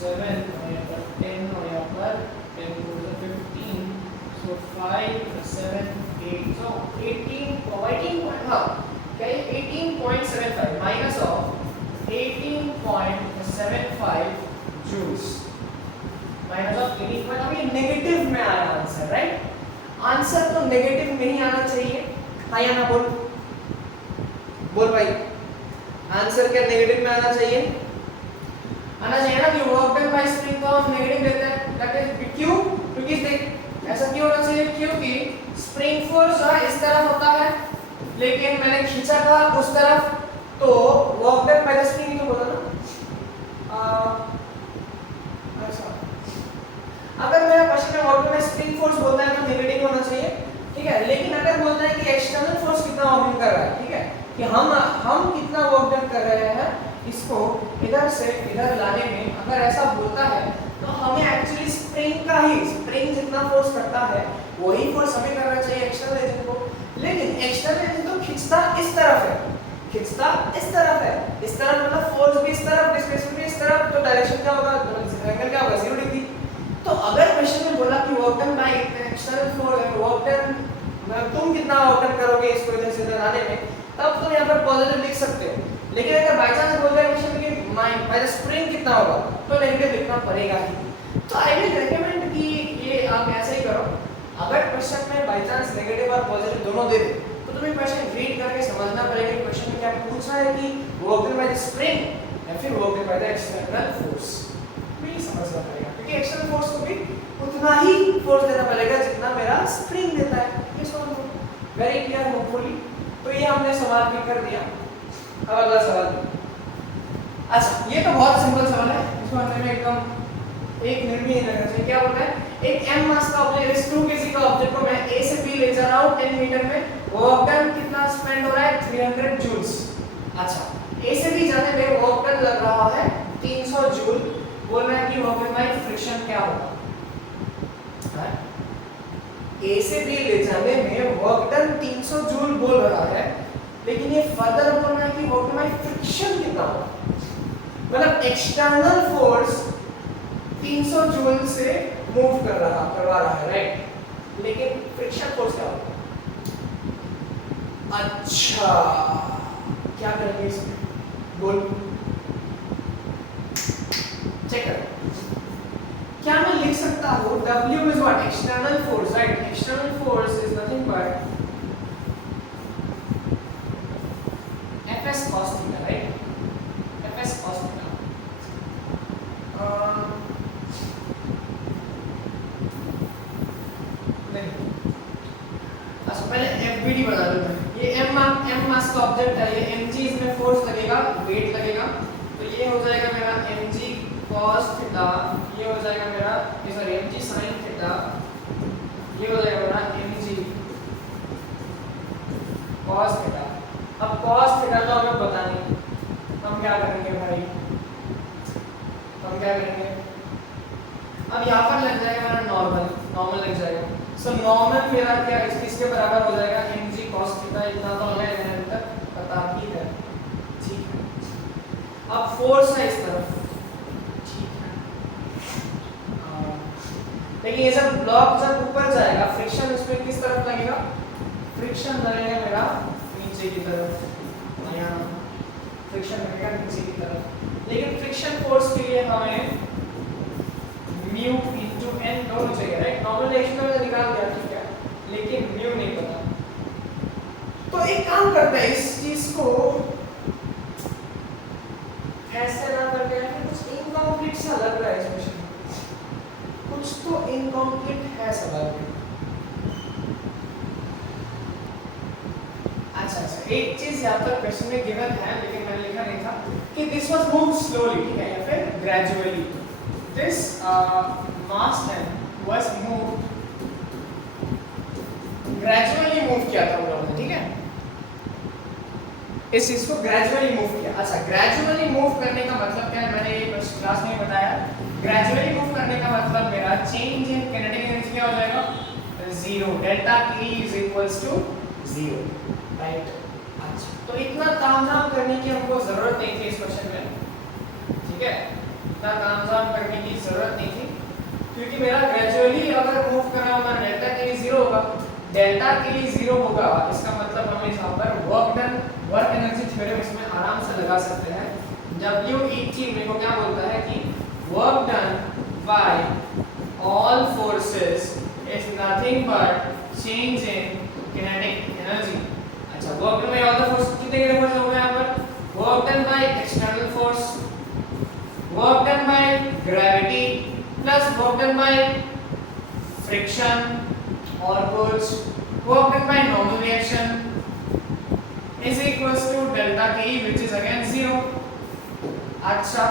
237 और यहाँ पर 10 और यहाँ पर 10 to the 15 so 5 7 8 so 18 हाँ क्या ये 18.75 minus of 18.75 joules minus of 18. अब ये नेगेटिव में आया आंसर राइट आंसर तो नेगेटिव में ही आना चाहिए हाँ या ना बोल भाई आंसर क्या नेगेटिव में आना चाहिए ना कि वर्क डन बाय स्प्रिंग को हम नेगेटिव लेते हैं दैट इज क्यों क्योंकि देख ऐसा क्यों होना चाहिए क्योंकि स्प्रिंग फोर्स इस तरफ होता है लेकिन मैंने खींचा था उस तरफ तो work done by the spring तो बोला ना अच्छा अगर मेरा क्वेश्चन में work done by spring force बोलता है तो नेगेटिव होना चाहिए ठीक है लेकिन अगर बोलता है कि एक्सटर्नल फोर्स कितना वर्क कर रहा है ठीक है कि हम कितना वर्क डन कर रहे हैं इसको इधर से इधर लाने में अगर ऐसा बोलता है तो हमें एक्चुअली स्प्रिंग जितना फोर्स करता है वही फोर्स हमें करना चाहिए एक्सटर्नल एजेंट को लेकिन एक्सटर्नल एजेंट तो खींचता इस तरफ है इस तरफ मतलब फोर्स भी इस तरफ डिस्प्लेसमेंट भी इस तरफ तो डायरेक्शन क्या होगा एंगल क्या होगा 0 डिग्री तो अगर क्वेश्चन में बोला कि work done by external force work done मतलब तुम कितना वर्क डन करोगे इसको इधर से इधर लाने में तब तुम यहाँ पर पॉजिटिव लिख सकते हो लेकिन अगर बाय चांस बोल रहे हैं क्वेश्चन में माइंड बाय द स्प्रिंग कितना होगा तो नेगेटिव लिखना पड़ेगा ही तो आई विल रेकमेंड कि ये आप ऐसे ही करो अगर क्वेश्चन में बाय चांस नेगेटिव और पॉजिटिव दोनों दे दे तो तुम्हें क्वेश्चन रीड करके समझना पड़ेगा कि क्वेश्चन में क्या पूछ रहा है कि work done by the spring या फिर work done by the external force ये समझना पड़ेगा क्योंकि एक्सटर्नल फोर्स को भी उतना ही फोर्स देना पड़ेगा जितना मेरा स्प्रिंग देता है ये समझ लो वेरी क्लियर होपफुली तो ये हमने सवाल भी कर दिया अब अगला सवाल अच्छा ये तो बहुत सिंपल सवाल है इसको आंसर में एकदम एक मिनट भी नहीं लगना चाहिए क्या बोलता है एक m मास का ऑब्जेक्ट इस 2 kg का ऑब्जेक्ट को मैं a से b ले जा रहा हूं 10 मीटर में वर्क डन कितना स्पेंड हो रहा है 300 जूल्स अच्छा a से b जाने में वर्क डन लग रहा है 300 जूल बोल रहा है कि वर्क डन बाय फ्रिक्शन क्या होगा a से b ले जाने में वर्क डन 300 जूल बोल रहा है लेकिन ये फर्दर बोलना है कि वर्क डन बाय फ्रिक्शन कितना होगा मतलब एक्सटर्नल फोर्स 300 जूल से मूव करवा रहा है राइट लेकिन फ्रिक्शन फोर्स क्या होगा अच्छा क्या करेंगे इसमें बोल चेक कर क्या मैं लिख सकता हूं W is what external force right external force is nothing but Fs cos theta right Fs cos theta नहीं अच्छा पहले FBD बना लो ये m मास का ऑब्जेक्ट है ये mg इसमें फोर्स लगेगा वेट लगेगा तो ये हो जाएगा मेरा mg cos थीटा ये हो जाएगा मेरा ये सॉरी mg sin थीटा ये हो जाएगा मेरा mg cos थीटा अब cos थीटा तो हमें पता नहीं हम क्या करेंगे भाई अब यहाँ पर लग जाएगा मेरा नॉर्मल लग जाएगा सो नॉर्मल मेरा क्या इसके बराबर हो जाएगा mg cos थीटा इतना तो हमें अभी तक पता ही है ठीक है अब फोर्स है इस तरफ ठीक है लेकिन ये सब ब्लॉक जब ऊपर जाएगा फ्रिक्शन इसमें किस तरफ लगेगा फ्रिक्शन लगेगा मेरा नीचे की तरफ यहाँ फ्रिक्शन लगेगा नीचे की तरफ लेकिन फ्रिक्शन फोर्स के लिए हमें म्यू इनटू n दोनों चाहिए राइट नॉर्मल रिएक्शन में निकाल दिया ठीक है लेकिन म्यू नहीं पता तो एक काम करते हैं इस चीज को ऐसे ना करके कुछ इनकम्प्लीट सा लग रहा है इस क्वेश्चन में कुछ तो इनकम्प्लीट है सवाल में अच्छा एक चीज यहाँ पर क्वेश्चन में गिवन है लेकिन मैंने लिखा नहीं था कि दिस वाज मूव स्लोली ठीक है या फिर gradually this mass was move gradually move किया था उन्होंने ठीक है इस चीज को ग्रेजुअली मूव किया। अच्छा, ग्रेजुअली मूव करने का मतलब क्या है, मैंने ये क्लास में बताया। ग्रेजुअली मूव करने का मतलब मेरा चेंज इन काइनेटिक एनर्जी क्या हो जाएगा, 0, delta T is equals to 0, right. अच्छा, तो इतना तामझाम करने की हमको जरूरत नहीं थी इस क्वेश्चन में, ठीक है, इतना तामझाम करने की जरूरत नहीं थी, क्योंकि मेरा ग्रेजुअली अगर मूव कर रहा हूं तो डेल्टा T 0 होगा। डेल्टा T 0 होगा, इसका मतलब हम यहाँ पर work done, work energy theorem इसमें आराम से लगा सकते हैं। WET मेरे को क्या बोलता है कि work done by all forces is nothing but change in kinetic energy. अच्छा, work done by all the force, कितने फोर्स हो गए यहाँ पर, work done by external force, work done by gravity plus work done by friction और कुछ work done by normal reaction is equals to delta T which is again 0। अच्छा,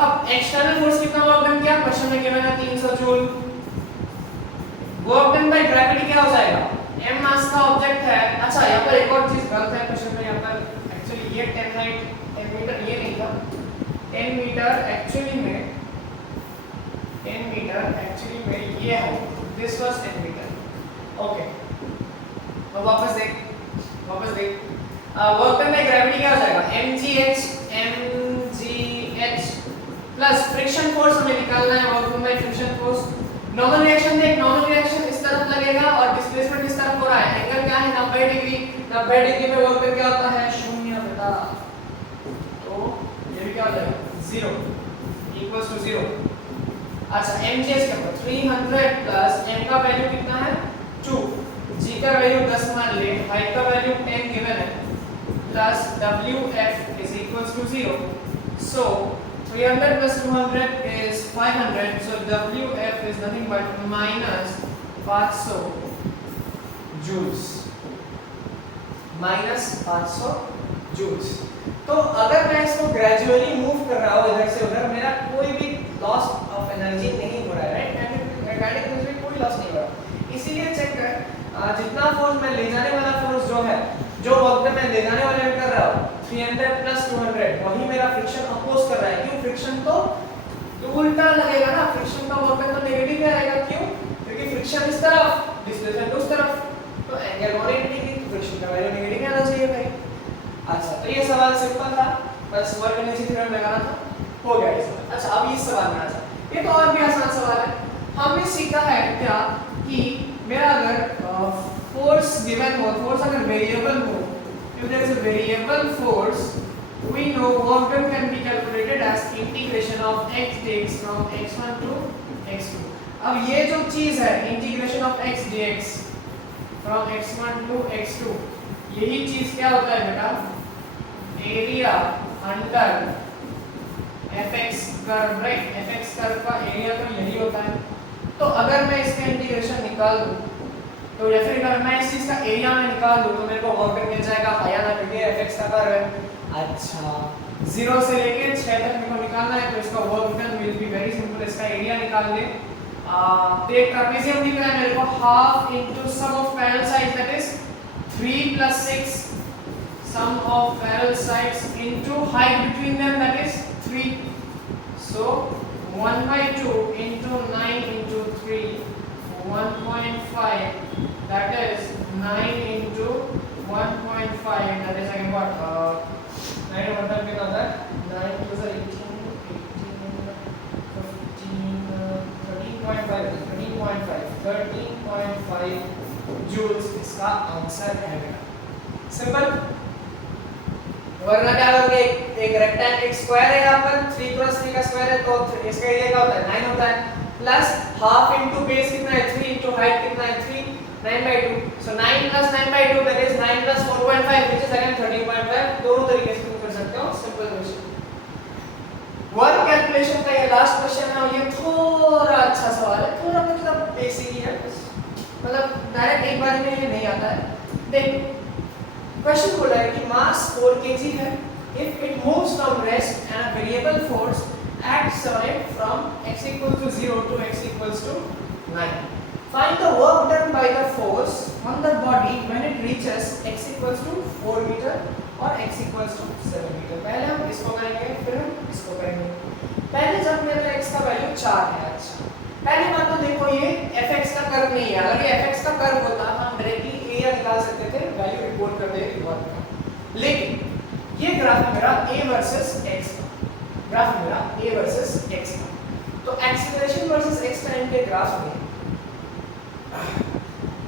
अब external force कितना वर्क डन किया, question में given है 300 joule. Work done by gravity क्या हो जाएगा, m मास का ऑब्जेक्ट है। अच्छा, यहाँ पर एक और चीज गलत है क्वेश्चन में, यहाँ पर एक्चुअली ये 10 हाइट 10 मीटर ये नहीं था, 10 मीटर एक्चुअली में, 10 मीटर एक्चुअली में ये है, दिस वाज 10 मीटर। ओके, तो वापस देख वर्क डन बाय ग्रेविटी क्या हो जाएगा, mgh प्लस फ्रिक्शन फोर्स हमें निकालना है, work done by friction force. Normal reaction देख, नॉर्मल रिएक्शन इस तरफ लगेगा और डिस्प्लेसमेंट इस तरफ हो रहा है, एंगल क्या है 90 डिग्री, 90 डिग्री में वर्क डन क्या होता है, 0 बेटा, तो ये भी क्या हो जाएगा 0 इक्वल्स टू 0। अच्छा, mgh का 300 प्लस m का वैल्यू कितना है 2, g का वैल्यू 10 मान ले, हाइट का वैल्यू 10 गिवन है, plus wf is equals to 0। So 300 plus 200 is 500, so wf is nothing but minus 500 joules, minus 500 joules। तो अगर मैं इसको ग्रेजुअली मूव कर रहा हूँ इधर से उधर, मेरा कोई भी लॉस ऑफ एनर्जी नहीं हो रहा है, राइट, काइनेटिक एनर्जी में कोई लॉस नहीं हो रहा। इसीलिए चेक कर, जितना फोर्स मैं ले जाने वाला फोर्स जो है, जो वक्त मैं ले जाने वाले में कर रहा हूँ 300 प्लस 200, वही मेरा फ्रिक्शन अपोज कर रहा है। क्यों, फ्रिक्शन तो उल्टा लगेगा ना, फ्रिक्शन का वर्क तो नेगेटिव आएगा। क्यों, क्योंकि फ्रिक्शन इस तरफ, डिस्प्लेसमेंट उस तरफ, तो एंगल 180 डिग्री, तो फ्रिक्शन का वैल्यू नेगेटिव आना चाहिए भाई। अच्छा, तो ये सवाल सिंपल था, बस वर्क एनर्जी थ्योरम लगाना था, हो गया ये सवाल। अच्छा, अब इस सवाल में आ जाए, ये तो और भी आसान सवाल है। हमने सीखा है क्या कि मेरा अगर फोर्स गिवन हो, फोर्स अगर वेरिएबल हो, if there is a variable force, we know work done can be calculated as integration of x dx from x1 to x2। अब ये जो चीज है integration of x dx from x1 to x2, यही चीज क्या होता है बेटा, area under fx curve, right, fx curve का एरिया तो यही होता है। तो अगर मैं इसका इंटीग्रेशन निकाल दूं, तो या फिर अगर मैं इस चीज का एरिया में निकाल दूं, तो मेरे को वर्क डन मिल जाएगा पाया ना, क्योंकि fx का कर्व है। अच्छा, 0 से लेके 6 तक मेरे को निकालना है, तो इसका work done will be very simple, इसका एरिया निकाल ले। तो एक ट्रापेजियम दिख रहा है मेरे को, half into sum of parallel sides, that is 3 plus 6, sum of parallel sides into height between them, that is 3। So 1/2 into 9 into 3, 1.5, that is 9 into 1.5, that is again what, 9 मतलब कितना होता है, 9 plus 18, 13.5, 13.5 joules इसका answer है बेटा। Simple, वरना क्या करोगे, एक रेक्टेंगल, एक स्क्वायर है यहाँ पर, 3 क्रॉस 3 का स्क्वायर है, तो इसका एरिया क्या होता है 9 होता है, प्लस हाफ इनटू बेस कितना है 3 इनटू हाइट कितना है 3, 9/2, सो 9 plus 9/2 that is 9 plus 4.5 which is again 13.5। दोनों तरीके से तुम कर सकते हो, सिंपल क्वेश्चन। वर्क कैलकुलेशन का ये लास्ट क्वेश्चन है, और ये थोड़ा अच्छा सवाल है, थोड़ा मतलब बेसिक ही है, मतलब डायरेक्ट एक बार में ये नहीं आता है। देख, क्वेश्चन बोला है कि मास 4 kg है, if it moves from rest and a variable force acts on it from x equals to 0 to x equals to 9। Find the work done by the force on the body when it reaches x equals to 4 meter और x equals to 7 meter। पहले हम इसको करेंगे फिर हम इसको करेंगे। पहले जब मेरा x का वैल्यू 4 है, अच्छा पहली बात तो देखो ये fx का कर्व नहीं है, अगर ये fx का कर्व होता हम डायरेक्टली एरिया निकाल सकते थे, वैल्यू रिपोर्ट कर देते वर्क का। लेकिन ये ग्राफ मेरा a वर्सेस x का, ग्राफ मेरा a वर्सेस x का, तो एक्सीलरेशन वर्सेस x टाइम के ग्राफ में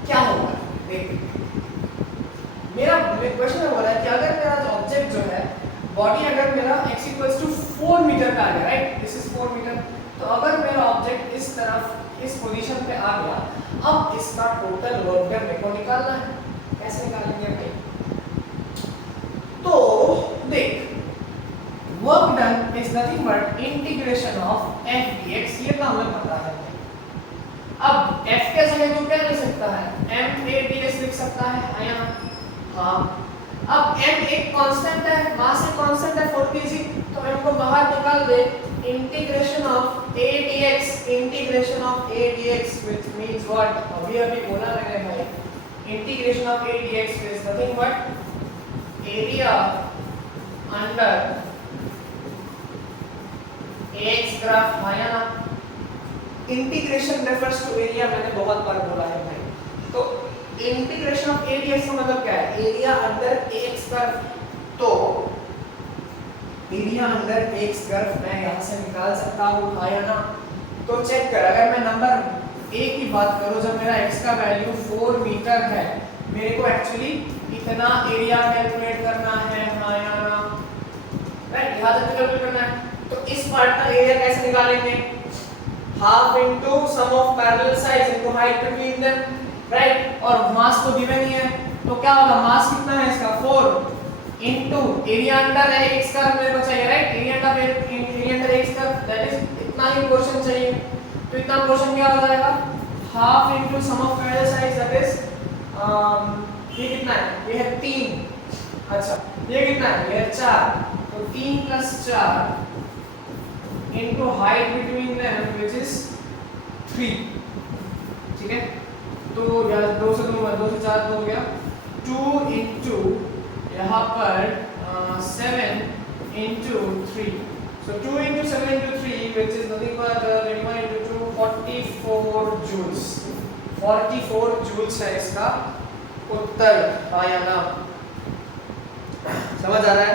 क्या होगा देखिए। मेरा क्वेश्चन हो रहा है कि अगर मेरा जो ऑब्जेक्ट जो है बॉडी अगर मेरा x इक्वल्स टू 4 मीटर का है, राइट दिस इज 4 मीटर, तो अगर मेरा ऑब्जेक्ट इस तरफ इस पोजीशन पे आ गया, अब इसका टोटल वर्क डन मेरे को निकालना है। कैसे निकालेंगे भाई? तो देख work done is nothing but integration of f dx, ये तो हमें पता है। अब f के जगह तो क्या ले सकता है, m a ds लिख सकता है या हाँ। अब m एक कांस्टेंट है, मास एक कांस्टेंट है 4 kg, तो m को बाहर निकाल दे, integration of a dx, integration of a dx which means what, अभी बोला मैंने भाई, integration of a dx is nothing but area under ax graph है ना। इंटीग्रेशन रेफर्स टू एरिया, मैंने बहुत बार बोला है भाई। तो इंटीग्रेशन ऑफ एरिया का मतलब क्या है, एरिया अंडर एक्स कर्व, तो एरिया अंडर एक्स कर्व मैं यहां से निकाल सकता हूं हाँ या ना। तो चेक कर, अगर मैं नंबर ए की बात करूं, जब मेरा x का वैल्यू 4 मीटर है, मेरे को एक्चुअली इतना एरिया कैलकुलेट करना है हाँ या ना, राइट यहां तक कैलकुलेट करना है। तो इस पार्ट का एरिया कैसे निकालेंगे, half into sum of parallel sides into height between them, right, और मास तो गिवन ही है, तो क्या होगा, मास कितना है इसका 4 into एरिया अंडर है x का मेरे को चाहिए, राइट, एरिया अंडर x का, दैट इज इतना ही पोर्शन चाहिए। तो इतना पोर्शन क्या हो जाएगा, half into sum of parallel sides, that is ये कितना है, ये है 3, अच्छा ये कितना है, ये है 4, तो 3 + 4 into height between them which is 3, ठीक है। तो यार 2 से 4 हो गया, 2 into यहाँ पर 7 into 3, so 2 into 7 into 3 which is nothing but 21 into 2 44 joules, 44 joules है इसका उत्तर आया ना। समझ आ रहा है,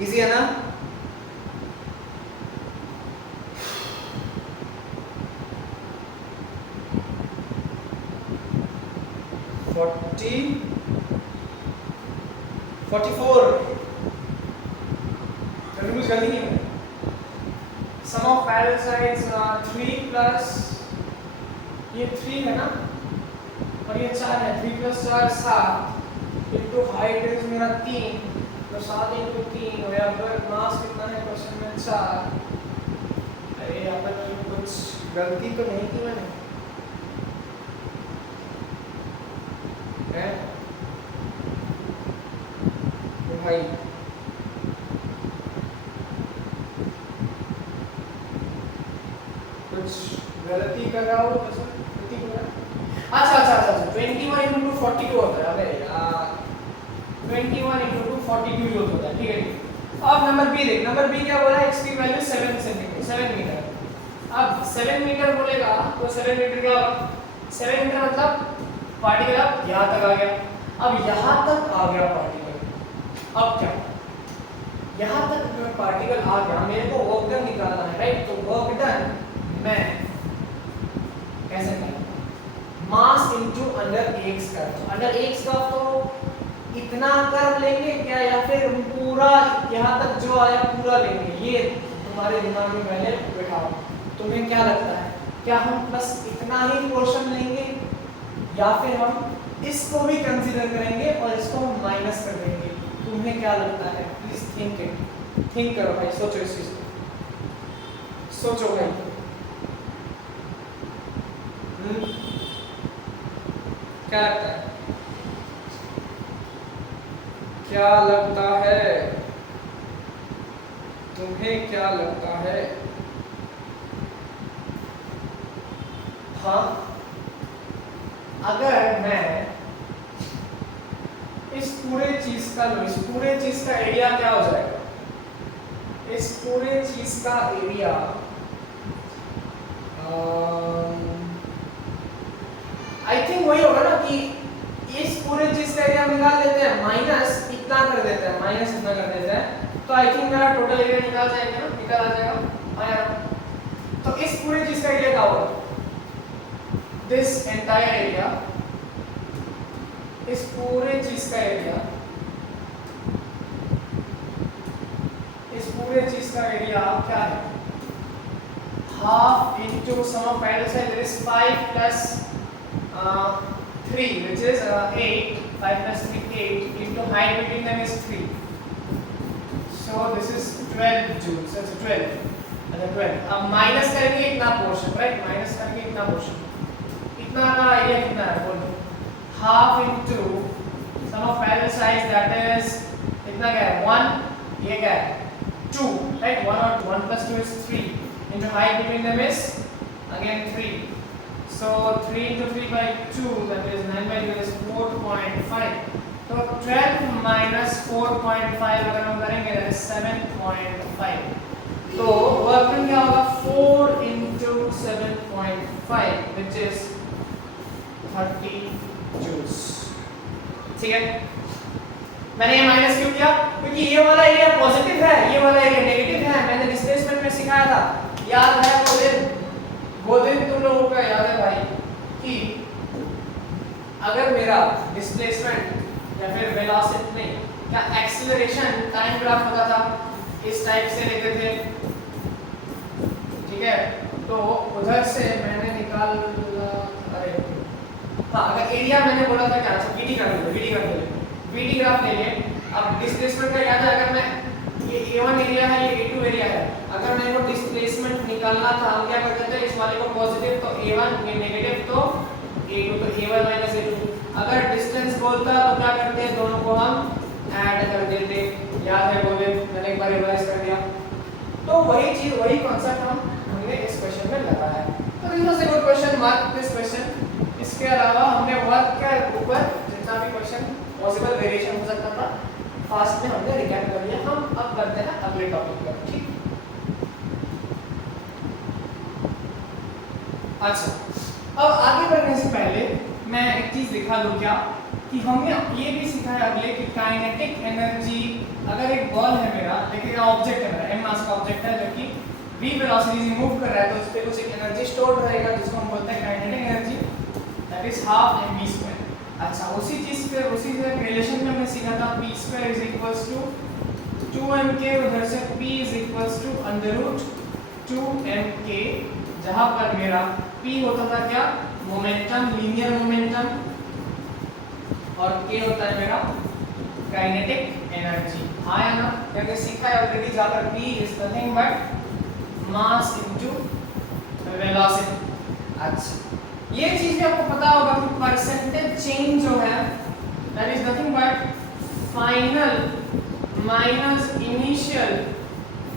इजी है ना। कुछ गलती नहीं है। सम ऑफ पैरेलल साइड्स 3 प्लस ये 3 है ना और ये 4 है, 3 + 4 7 इनटू हाइट इज मेरा 3 तो 7 × 3 और यहाँ पर मास कितना है क्वेश्चन में 4। अरे यहाँ पर कुछ गलती तो नहीं की मैंने, है भाई कुछ गलती कर रहा हो तो सर गलती हो रहा है। अच्छा 21 × 42 होता है, अबे यार 21 × 2 42 जो होता है, ठीक है। अब नंबर बी देख, नंबर बी क्या बोला है, x की वैल्यू 7 मीटर। अब 7 मीटर बोलेगा तो 7 मीटर क्या होगा, 7 मीटर मतलब पार्टिकल अब यहाँ तक आ गया, अब यहाँ तक आ गया पार्टिकल। अब क्या, यहाँ तक अगर पार्टिकल आ गया, मेरे को वर्क डन निकालना है, राइट। तो वर्क डन मैं कैसे करूँ, mass into under x curve, under x curve तो इतना कर्व लेंगे क्या या फिर पूरा यहाँ तक जो आया पूरा लेंगे, ये तुम्हारे दिमाग में पहले बैठाओ। तुम्हें क्या लगता है, क्या हम बस इतना ही पोर्शन लेंगे या फिर हम इसको भी कंसीडर करेंगे और इसको हम माइनस कर देंगे? तुम्हें क्या लगता है, प्लीज थिंक करो भाई, सोचो इस चीज को, सोचो भाई। क्या लगता है, क्या लगता है तुम्हें, क्या लगता है? हाँ, अगर मैं इस पूरे चीज का लो, इस पूरे चीज का एरिया क्या हो जाएगा? इस पूरे चीज का एरिया आई थिंक वही होगा ना कि इस पूरे चीज का एरिया निकाल लेते हैं, माइनस इतना कर देते हैं, माइनस इतना कर देते हैं, तो आई थिंक मेरा टोटल एरिया निकाल जाएगा ना, निकाल आ जाएगा। आया, तो इस पूरे चीज का एरिया क्या होगा? दिस एंटायर एरिया, इस पूरे चीज का एरिया, इस पूरे चीज का एरिया क्या है? Half into sum of parallel side, there is 5 plus 3 which is 8, 5 plus 3 8 into height between them is 3, so this is 12 joules, so it's 12 and 12. अब माइनस करेंगे इतना पोर्शन, राइट, माइनस करेंगे इतना पोर्शन, इतना का एरिया कितना है बोलो? Half into sum of parallel sides, that is इतना क्या है? 1, ये क्या है? 2, right, 1 और 1 plus 2 is 3 into height between them is again 3, so 3 into 3 by 2, that is 9 by 2 is 4.5, तो 12 minus 4.5 अगर हम करेंगे that is 7.5, तो वर्क डन क्या होगा? 4 into 7.5 which is 30 joules। ठीक है, मैंने ये माइनस क्यों किया? क्योंकि ये वाला एरिया पॉजिटिव है, ये वाला एरिया नेगेटिव है। मैंने डिस्प्लेसमेंट में सिखाया था, याद है वो दिन तुम लोगों का याद है भाई कि अगर मेरा डिस्प्लेसमेंट या फिर वेलोसिटी नहीं, क्या एक्सीलरेशन टाइम ग्राफ होता था, इस टाइप से लेते थे, ठीक है, तो उधर से मैंने निकाल, अरे हाँ, अगर एरिया मैंने बोला था क्या? अच्छा, VD ग्राफ ले, VD ग्राफ ले लिए। अब डिस्प्लेसमेंट का याद है, अगर मैं ये A1 एरिया है, ये A2 एरिया है, अगर मेरे को डिस्प्लेसमेंट निकालना था, हम क्या करते थे? इस वाले को पॉजिटिव तो A1, ये नेगेटिव तो A2, तो A1 माइनस A2। अगर डिस्टेंस बोलता तो क्या करते हैं? दोनों को हम ऐड कर देते, याद है बोले, मैंने एक बार रिवाइज कर दिया। तो वही चीज, वही कॉन्सेप्ट हमने इस क्वेश्चन में लगाया है। तो this was a good question, mark this question. इसके अलावा हमने वर्क के ऊपर जितना भी क्वेश्चन पॉसिबल वेरिएशन हो सकता था, फास्ट में हमने रिकैप कर लिया। हम अब करते हैं अगले टॉपिक पर, ठीक? अच्छा, अब आगे बढ़ने से पहले मैं एक चीज दिखा दूं क्या, कि हमने ये भी सीखा है अगले कि काइनेटिक एनर्जी, अगर एक बॉल है मेरा, लेकिन ऑब्जेक्ट है मेरा, m मास का ऑब्जेक्ट है, जो कि v वेलोसिटी से मूव कर रहा है, तो उस पे कुछ एक एनर्जी स्टोर रहेगा जिसको हम बोलते हैं kinetic energy, that is half mv²। अच्छा, उसी चीज पे, उसी रिलेशन में हमने सीखा था p² = 2mk, उधर से p = √2mk, जहां पर मेरा p होता था क्या? मोमेंटम, लीनियर मोमेंटम, और k होता है मेरा काइनेटिक एनर्जी। हाँ या ना? क्योंकि सीखा है ऑलरेडी, जहां पर p is nothing but mass into velocity. अच्छा, ये चीज भी आपको पता होगा कि परसेंटेज चेंज जो है that is nothing but final minus initial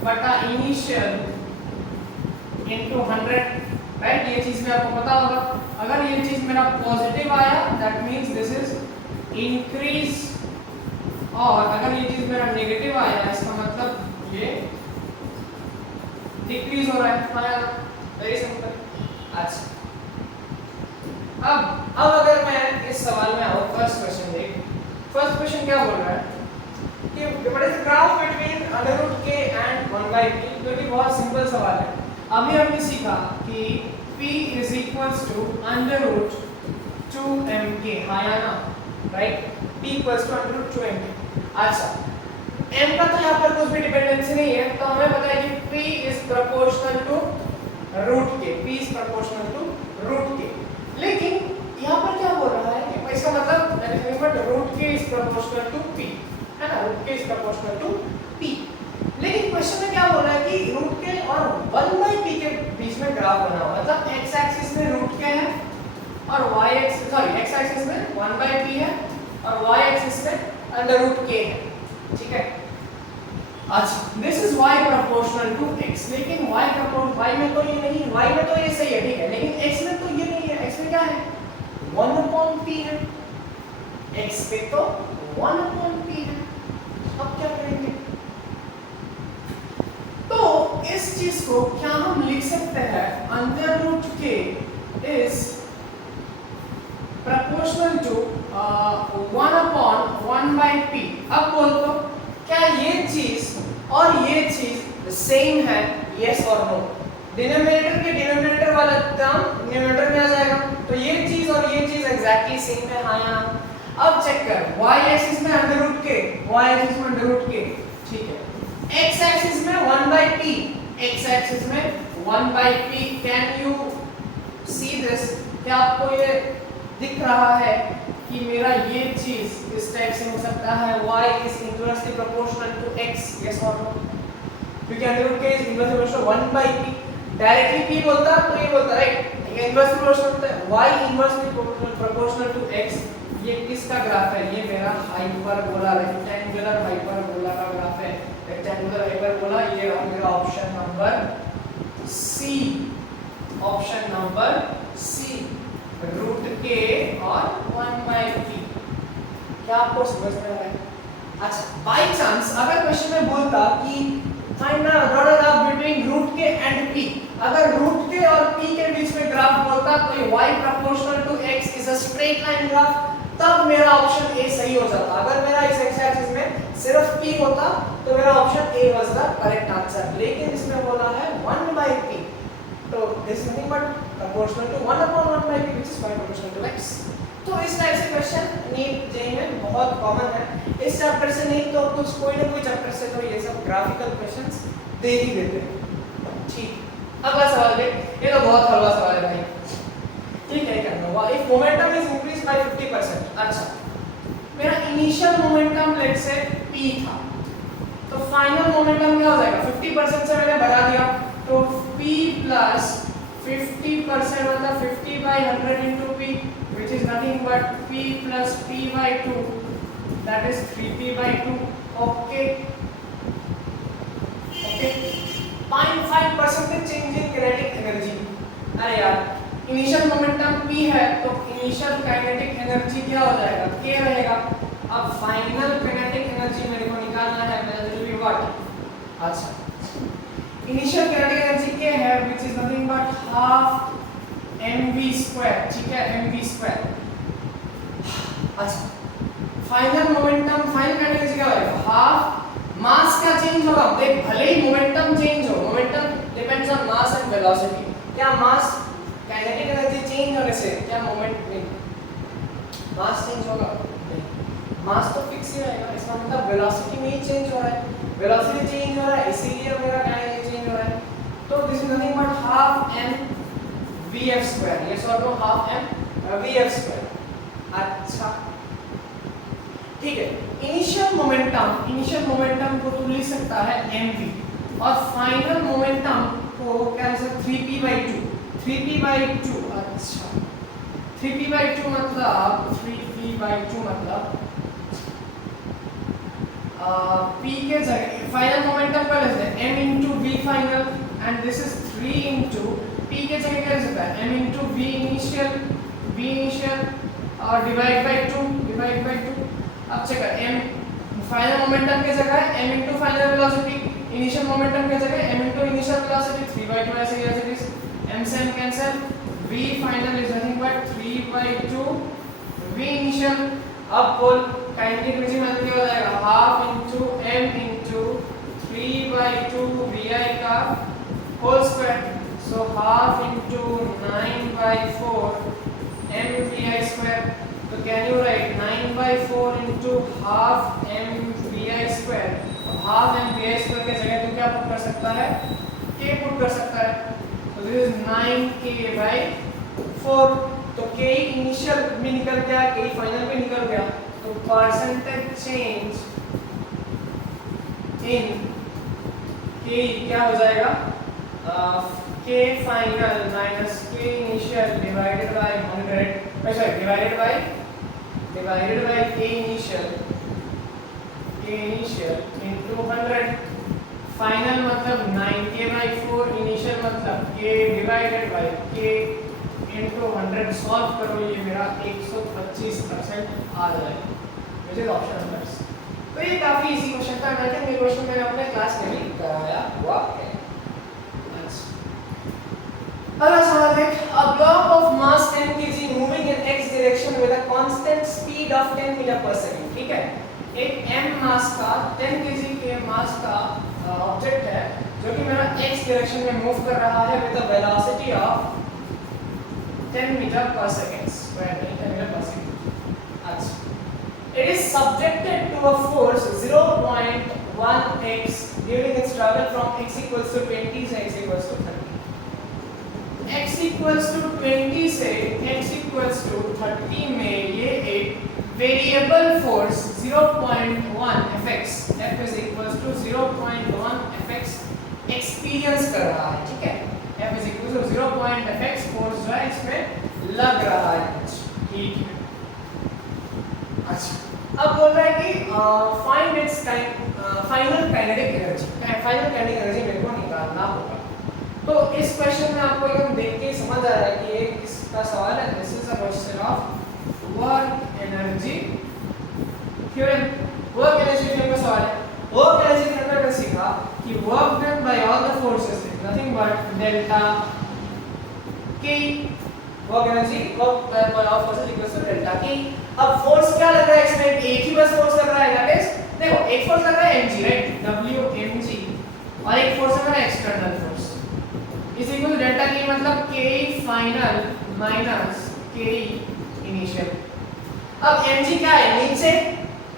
बटा इनिशियल इनटू 100, राइट? ये चीज भी आपको पता होगा। अगर ये चीज मेरा पॉजिटिव आया that means this is increase, और अगर ये चीज मेरा नेगेटिव आया इसका मतलब ये डिक्रीज हो रहा है। Very simple. अच्छा, अब अगर मैं इस सवाल में आऊं, फर्स्ट क्वेश्चन देख, फर्स्ट क्वेश्चन क्या बोल रहा है कि what is the graph between √k and 1/p, जो कि बहुत सिंपल सवाल है। अभी हमने सीखा कि p = √2mk, हाँ या ना? Right, p = √2mk। अच्छा, m का तो यहाँ पर कुछ भी डिपेंडेंसी नहीं है, तो हमें पता है कि p is proportional to √k, p is proportional to √k। लेकिन यहाँ पर क्या बोल रहा है कि इसका मतलब √k is proportional to p, है ना? √k is proportional to p। लेकिन क्वेश्चन में क्या बोल रहा है कि √k और 1/p के बीच में ग्राफ बना हुआ, मतलब x एक्सिस में √k है और y axis, sorry, x axis में 1/p है और y एक्सिस में √k है, ठीक है? अच्छा, this is y proportional to x, लेकिन y में तो ये नहीं, y में तो ये सही है, ठीक है, लेकिन x में तो ये नहीं क्या है 1/p है, x पे तो 1/p है। अब क्या करेंगे, तो इस चीज को क्या हम लिख सकते हैं √k is proportional to 1/1/p। अब बोल दो क्या ये चीज और ये चीज सेम है, यस और नो। डिनोमिनेटर के डिनोमिनेटर वाला टर्म न्यूमरेटर में आ जाएगा, तो ये चीज और ये चीज एग्जैक्टली सेम है। हाँ यहाँ अब चेक कर, y एक्सिस में √k, y एक्सिस में √k, ठीक है। x एक्सिस में 1/p, x एक्सिस में 1/p। Can you see this? क्या आपको ये दिख रहा है कि मेरा ये चीज इस टाइप से हो सकता है y is inversely proportional to x, yes or no? क्योंकि √k is inversely proportional 1/p। Directly p बोलता तो ये बोलता राइट, इनवर्सली प्रोपोर्शनल होता है y inversely proportional to x। ये किसका ग्राफ है? ये मेरा हाइपरबोला, रेक्टेंगुलर हाइपरबोला का ग्राफ है। रेक्टेंगुलर हाइपरबोला, ये रहा मेरा option number C, option number C, √k और 1/p। क्या आपको समझ में आ रहा है? अच्छा, बाय चांस अगर क्वेश्चन में बोलता कि find the dot graph between √k and p, अगर √k और p के बीच में ग्राफ बोलता तो ये y proportional to x is a straight line graph, तब मेरा ऑप्शन ए सही हो जाता। अगर मेरा इस x एक्सिस में सिर्फ p होता तो मेरा option A was the correct answer, लेकिन इसमें बोला है 1/p, तो this is nothing but proportional to 1/1/p which is y proportional to x। तो इस टाइप से क्वेश्चन नीट जेईई में बहुत कॉमन है। इस चैप्टर से नहीं तो कुछ कोई ना कोई चैप्टर से तो ये सब ग्राफिकल क्वेश्चंस दे ही देते हैं। ठीक, अगला सवाल देख, ये तो बहुत हलवा सवाल है भाई, ठीक है। क्या हुआ if momentum is increase by 50%। अच्छा, मेरा initial momentum let's say p था, तो फाइनल मोमेंटम क्या हो जाएगा? 50% से मैंने बढ़ा दिया, तो p प्लस 50% मतलब 50/100 into p, which is nothing but p plus p/2, that is 3p/2। okay, okay, 0.5% change in kinetic energy. अरे यार, इनिशियल मोमेंटम p है तो इनिशियल काइनेटिक एनर्जी क्या हो जाएगा? k रहेगा। अब फाइनल काइनेटिक एनर्जी मेरे को निकालना है, दैट विल बी व्हाट? अच्छा, इनिशियल काइनेटिक एनर्जी k है which is nothing but half mv², ठीक है, mv²। अच्छा, final momentum, final kinetic energy क्या होगा? हाफ मास क्या चेंज होगा? देख, भले ही मोमेंटम चेंज हो, momentum depends on mass and velocity. क्या मास काइनेटिक एनर्जी चेंज होने से क्या मोमेंट नहीं, मास चेंज होगा? मास तो फिक्स ही रहेगा, इसका मतलब वेलोसिटी में ही चेंज हो रहा है, वेलोसिटी चेंज हो रहा है इसीलिए मेरा काइनेटिक चेंज हो रहा है। तो this is nothing but half mvf², yes और नो? Half mvf²। अच्छा, ठीक है। इनिशियल मोमेंटम को तू लिख सकता है mv, और फाइनल मोमेंटम को क्या लिख सकते? 3p/2, 3p/2। अच्छा, 3p/2 मतलब p के जगह फाइनल मोमेंटम का लिख सकते हैं m into v final, and this is 3 into p के जगह क्या लिख सकता है? m into v इनिशियल और डिवाइड बाय 2। अब चेक कर, m फाइनल मोमेंटम के जगह m into final velocity, initial momentum के जगह m into इनिशियल वेलोसिटी, 3/2 ऐसे ही m से m cancel, v final is nothing but 3/2 v initial. अब बोल काइनेटिक एनर्जी मतलब क्या हो जाएगा? Half into m into 3/2 vi का whole square, so half into 9/4 mvi²। तो can you write 9/4 into half mvi²? Half mvi² के जगह तू क्या पुट कर सकता है? k पुट कर सकता है, तो दिस इज 9k/4। तो k इनिशियल भी निकल गया, k फाइनल भी निकल गया, तो परसेंटेज चेंज इन k क्या हो जाएगा? k final minus k initial divided by 100, divided by k initial into 100। Final मतलब 9k/4, इनिशियल मतलब k divided by k into 100 solve करो, ये मेरा 125% आ जाएगा, which is option number C. तो ये काफी इजी क्वेश्चन था, मैं ये क्वेश्चन मैंने अपने क्लास में भी कराया हुआ है। अगला सवाल है, a block of mass 10 kg moving in x direction with a constant speed of 10 metre per second, ठीक है। एक m मास का 10 kg के मास का ऑब्जेक्ट है जो कि मेरा x डायरेक्शन में मूव कर रहा है with a velocity of 10 metre per second, square 10 metre per second. अच्छा, it is subjected to a force 0.1x during its travel from x equals to 20 से x equals to 30। x equals to 20 से x equals to 30 में ये एक variable force 0.1 fx, f is equals to 0.1 fx experience कर रहा है, ठीक है। f is equals to 0.fx force जो है इसमें लग रहा है, ठीक है। अच्छा, अब बोल रहा है कि find its final kinetic energy, final kinetic energy मेरे को निकालना होगा। तो इस क्वेश्चन में आपको एकदम देख के समझ आ रहा है कि ये किसका सवाल है। This is a question of work energy theorem. Work energy theorem का सवाल है। वर्क एनर्जी थ्योरम में हमने सीखा कि work done by all the forces is nothing but delta K. Work energy work done by all forces equals to delta K. अब force क्या लग रहा है इसमें, एक ही बस फोर्स लग रहा है, दैट इज देखो एक फोर्स लग रहा है mg, राइट, w mg, और एक फोर्स लग रहा है external force is equal to delta K, मतलब K final minus K initial. अब mg क्या है, नीचे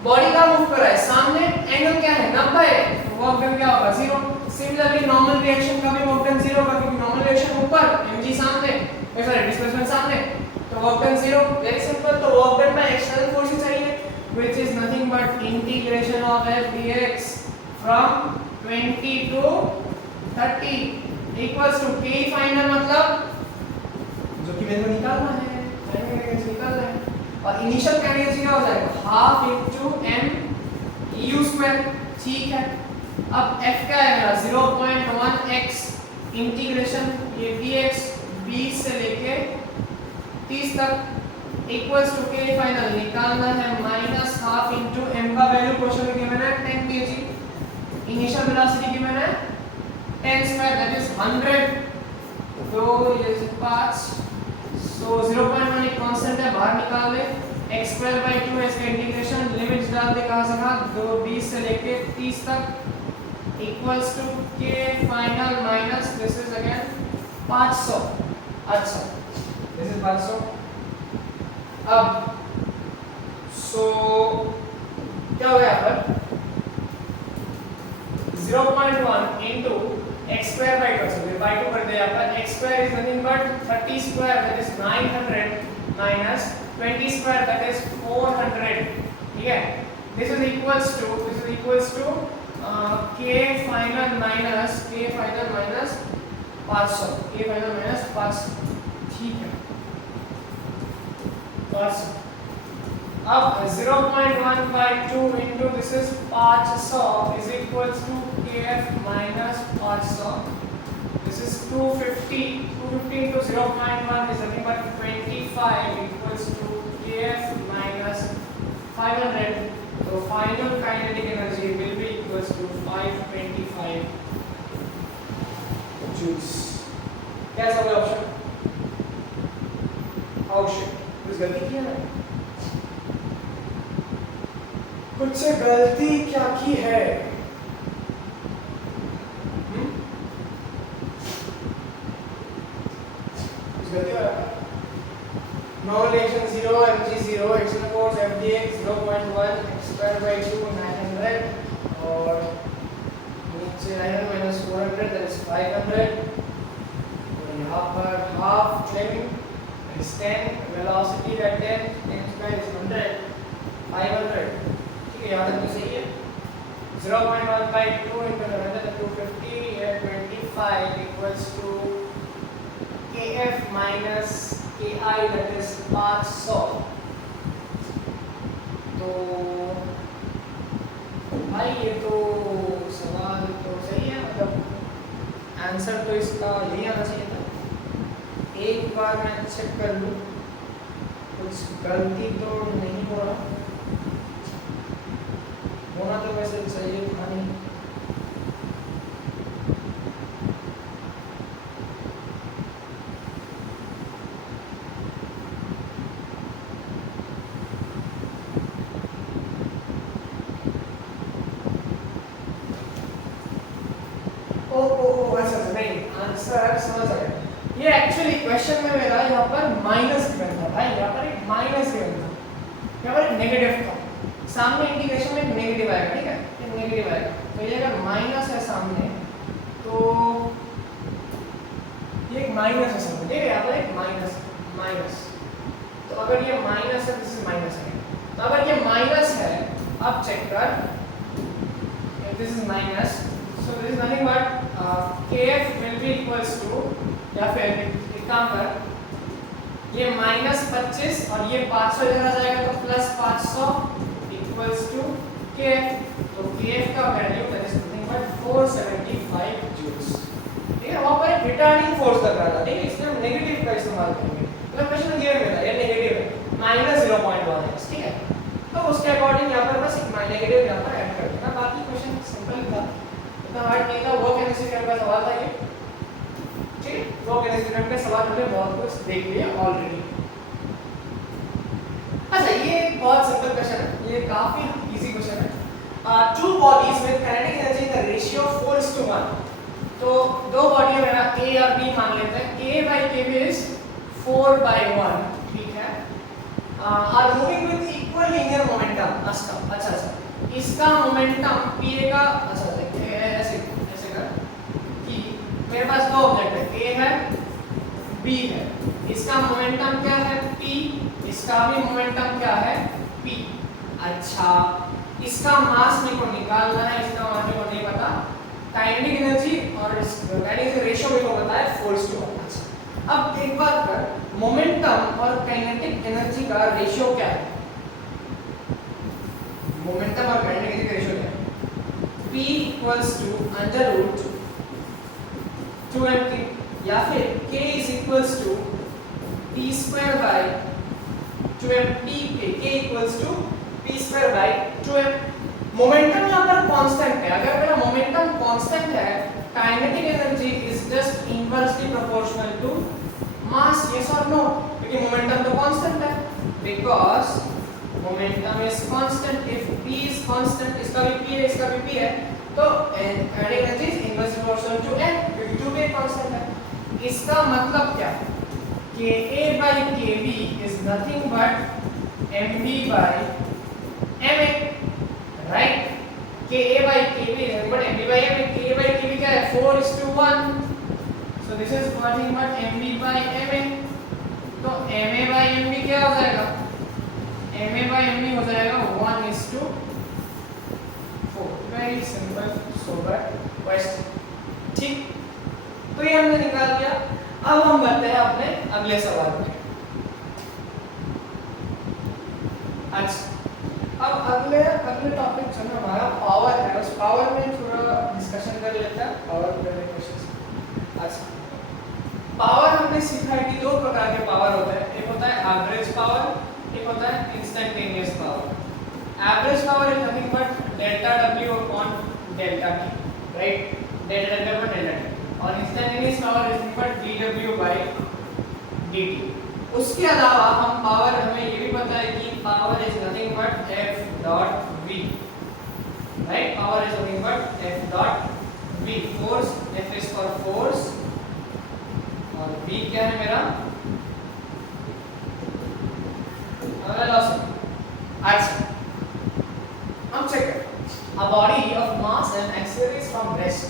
बॉडी का मूव कर रहा है, सामने एंगल क्या है 90, वर्क डन क्या होगा 0। सिमिलरली नॉर्मल रिएक्शन का भी वर्क डन 0 होगा क्योंकि नॉर्मल रिएक्शन ऊपर mg सामने, सॉरी डिस्प्लेसमेंट सामने, तो वर्क डन 0। Very simple. तो work done by external force ही चाहिए which is nothing but integration of f dx from 20 to 30 equals to k final, मतलब जो कि मेरे को निकालना है, फाइनल एनर्जी निकालना है। और इनिशियल एनर्जी क्या हो जाएगा half into m u square, ठीक है। अब f क्या है मेरा 0.1x इंटीग्रेशन ये dx 20 से लेके 30 तक इक्वल्स टू k फाइनल निकालना है माइनस हाफ इनटू m का वैल्यू क्वेश्चन में गिवन है 10 kg, इनिशियल वेलोसिटी गिवन है 10 स्क्वायर दैट इज 100, तो ये 5, सो 0.1 एक कांस्टेंट है, बाहर निकाल ले, x स्क्वायर बाय 2 है, इसका इंटीग्रेशन लिमिट्स डाल दे, कहां से कहां 20 से लेके 30 तक equals to k final minus this is again 500। अच्छा, दिस इज 500। अब सो क्या हो गया यहाँ पर 0.1 into x square by 2, so by 2 कर दे यहाँ पर x square is nothing but 30 square that is 900 minus 20 square that is 400, ठीक है। this is equals to k final minus 500, ठीक है 500। अब 0.1 by 2 into this is 500 is equals to kf minus 500, this is 250 into 0.1 is nothing but 25 equals to kf minus 500, so final kinetic energy will be equals to 525 joules। कैसा होगा option, option कुछ गलती किया ना, कुछ से गलती क्या की है, कुछ गलती हो रहा है। Non reaction 0 mg 0 external force f dx 0.1 x square by 2 900 और नीचे 900 minus 400 that is 500 और यहाँ पर half 10 is 10 velocity at 10 square is 100 500, ठीक है, यहाँ तक तो सही है। 0.1 by 2 into 100 250 here 25 equals to kf minus ki that is 500। तो भाई ये तो सवाल तो सही है, मतलब आंसर तो इसका यही आना चाहिए था। एक बार मैं चेक कर लूं कुछ गलती तो नहीं हो रहा, होना तो वैसे चाहिए था नहीं। अच्छा नहीं, आंसर समझ आया। ये एक्चुअली क्वेश्चन में मेरा यहाँ पर माइनस गिवन था भाई, यहाँ पर एक माइनस गिवन था, यहाँ पर एक नेगेटिव था। सामने इंटीग्रेशन में एक नेगेटिव आएगा, ठीक है, एक नेगेटिव आएगा। तो ये अगर माइनस है सामने तो ये एक माइनस है सामने, ठीक है, यहाँ पर एक माइनस माइनस। तो अगर ये माइनस है, दिस इज माइनस है, तो अगर ये माइनस है, अब चेक कर, this is minus, so this is nothing but kf will be equals to, या फिर एक काम कर, ये -25 और ये 500 इधर आ जाएगा तो प्लस 500 इक्वल्स टू kf। तो kf का value that is nothing but 475 joules, ठीक है। वहां पर एक रिटार्डिंग फोर्स लग रहा था, ठीक है, इसलिए हम नेगेटिव का इस्तेमाल करेंगे। मतलब क्वेश्चन गिवन में था ये नेगेटिव है, -0.1 ठीक है, तो उसके अकॉर्डिंग यहाँ पर बस एक नेगेटिव यहाँ पर ऐड कर देना। बाकी क्वेश्चन सिंपल था, हार्ड नहीं था। वर्क एनर्जी थ्योरम का सवाल था ये, ठीक है, वर्क एनर्जी थ्योरम का सवाल हमने बहुत कुछ देख लिया ऑलरेडी। अच्छा, ये एक बहुत सिंपल क्वेश्चन है, ये काफी इजी क्वेश्चन है। Two bodies with kinetic energy का रेशियो 4:1, तो दो बॉडी है मेरा A और B मान लेते हैं, A/Kb इज 4/1, ठीक है, are moving with equal linear momentum. अच्छा, इसका मोमेंटम Pa का, अच्छा ऐसे कर कि मेरे पास दो ऑब्जेक्ट है, A है B है, इसका मोमेंटम क्या है P, इसका भी मोमेंटम क्या है P। अच्छा, इसका मास मेरे को निकालना है, इसका मास मेरे को नहीं पता, काइनेटिक एनर्जी और काइनेटिक रेशियो मेरे को पता है 4:1। अच्छा, अब एक बात कर, मोमेंटम और काइनेटिक एनर्जी का रेशियो क्या है, मोमेंटम और काइनेटिक एनर्जी का रेशियो क्या है, P equals to under root 2mt, या फिर K is equals to P square by 2m, K equals to P square by 2m। Momentum यहाँ पर कांस्टेंट है, अगर मेरा मोमेंटम कांस्टेंट है, kinetic energy is just inversely proportional to mass, yes और no, क्योंकि मोमेंटम तो कांस्टेंट है, because momentum is constant। if p is constant, इसका भी p है, इसका भी p है, तो kinetic energy is inversely proportional to n, क्योंकि 2 भी constant है। इसका मतलब क्या, Ka/Kb is nothing but mb by ma, right? Ka/Kb is nothing but mb by ma। Ka/Kb क्या है, 4:1, so this is nothing but mb by ma। तो ma by mb क्या हो जाएगा, ma by mb हो जाएगा 1:4। वेरी सिंपल सोबर क्वेश्चन, ठीक, तो ये हमने निकाल लिया। अब हम बढ़ते हैं अपने अगले सवाल पे। अच्छा, अब अगले टॉपिक जो है हमारा पावर है, उस पावर में थोड़ा डिस्कशन कर लेते हैं, पावर पे क्वेश्चन। अच्छा, पावर हमने सीखा है कि दो प्रकार के पावर होते हैं, एक होता है एवरेज पावर, एक होता है instantaneous power. Average power is nothing but delta W upon delta T, right, delta W upon delta T, और instantaneous power is nothing but dW by dt। उसके अलावा हम पावर, हमें ये भी पता है कि power is nothing but F dot V, right, power is nothing but F dot V। Force, F is for force और V क्या है मेरा velocity। अच्छा, हम चेक करें, a body of mass and accelerates from rest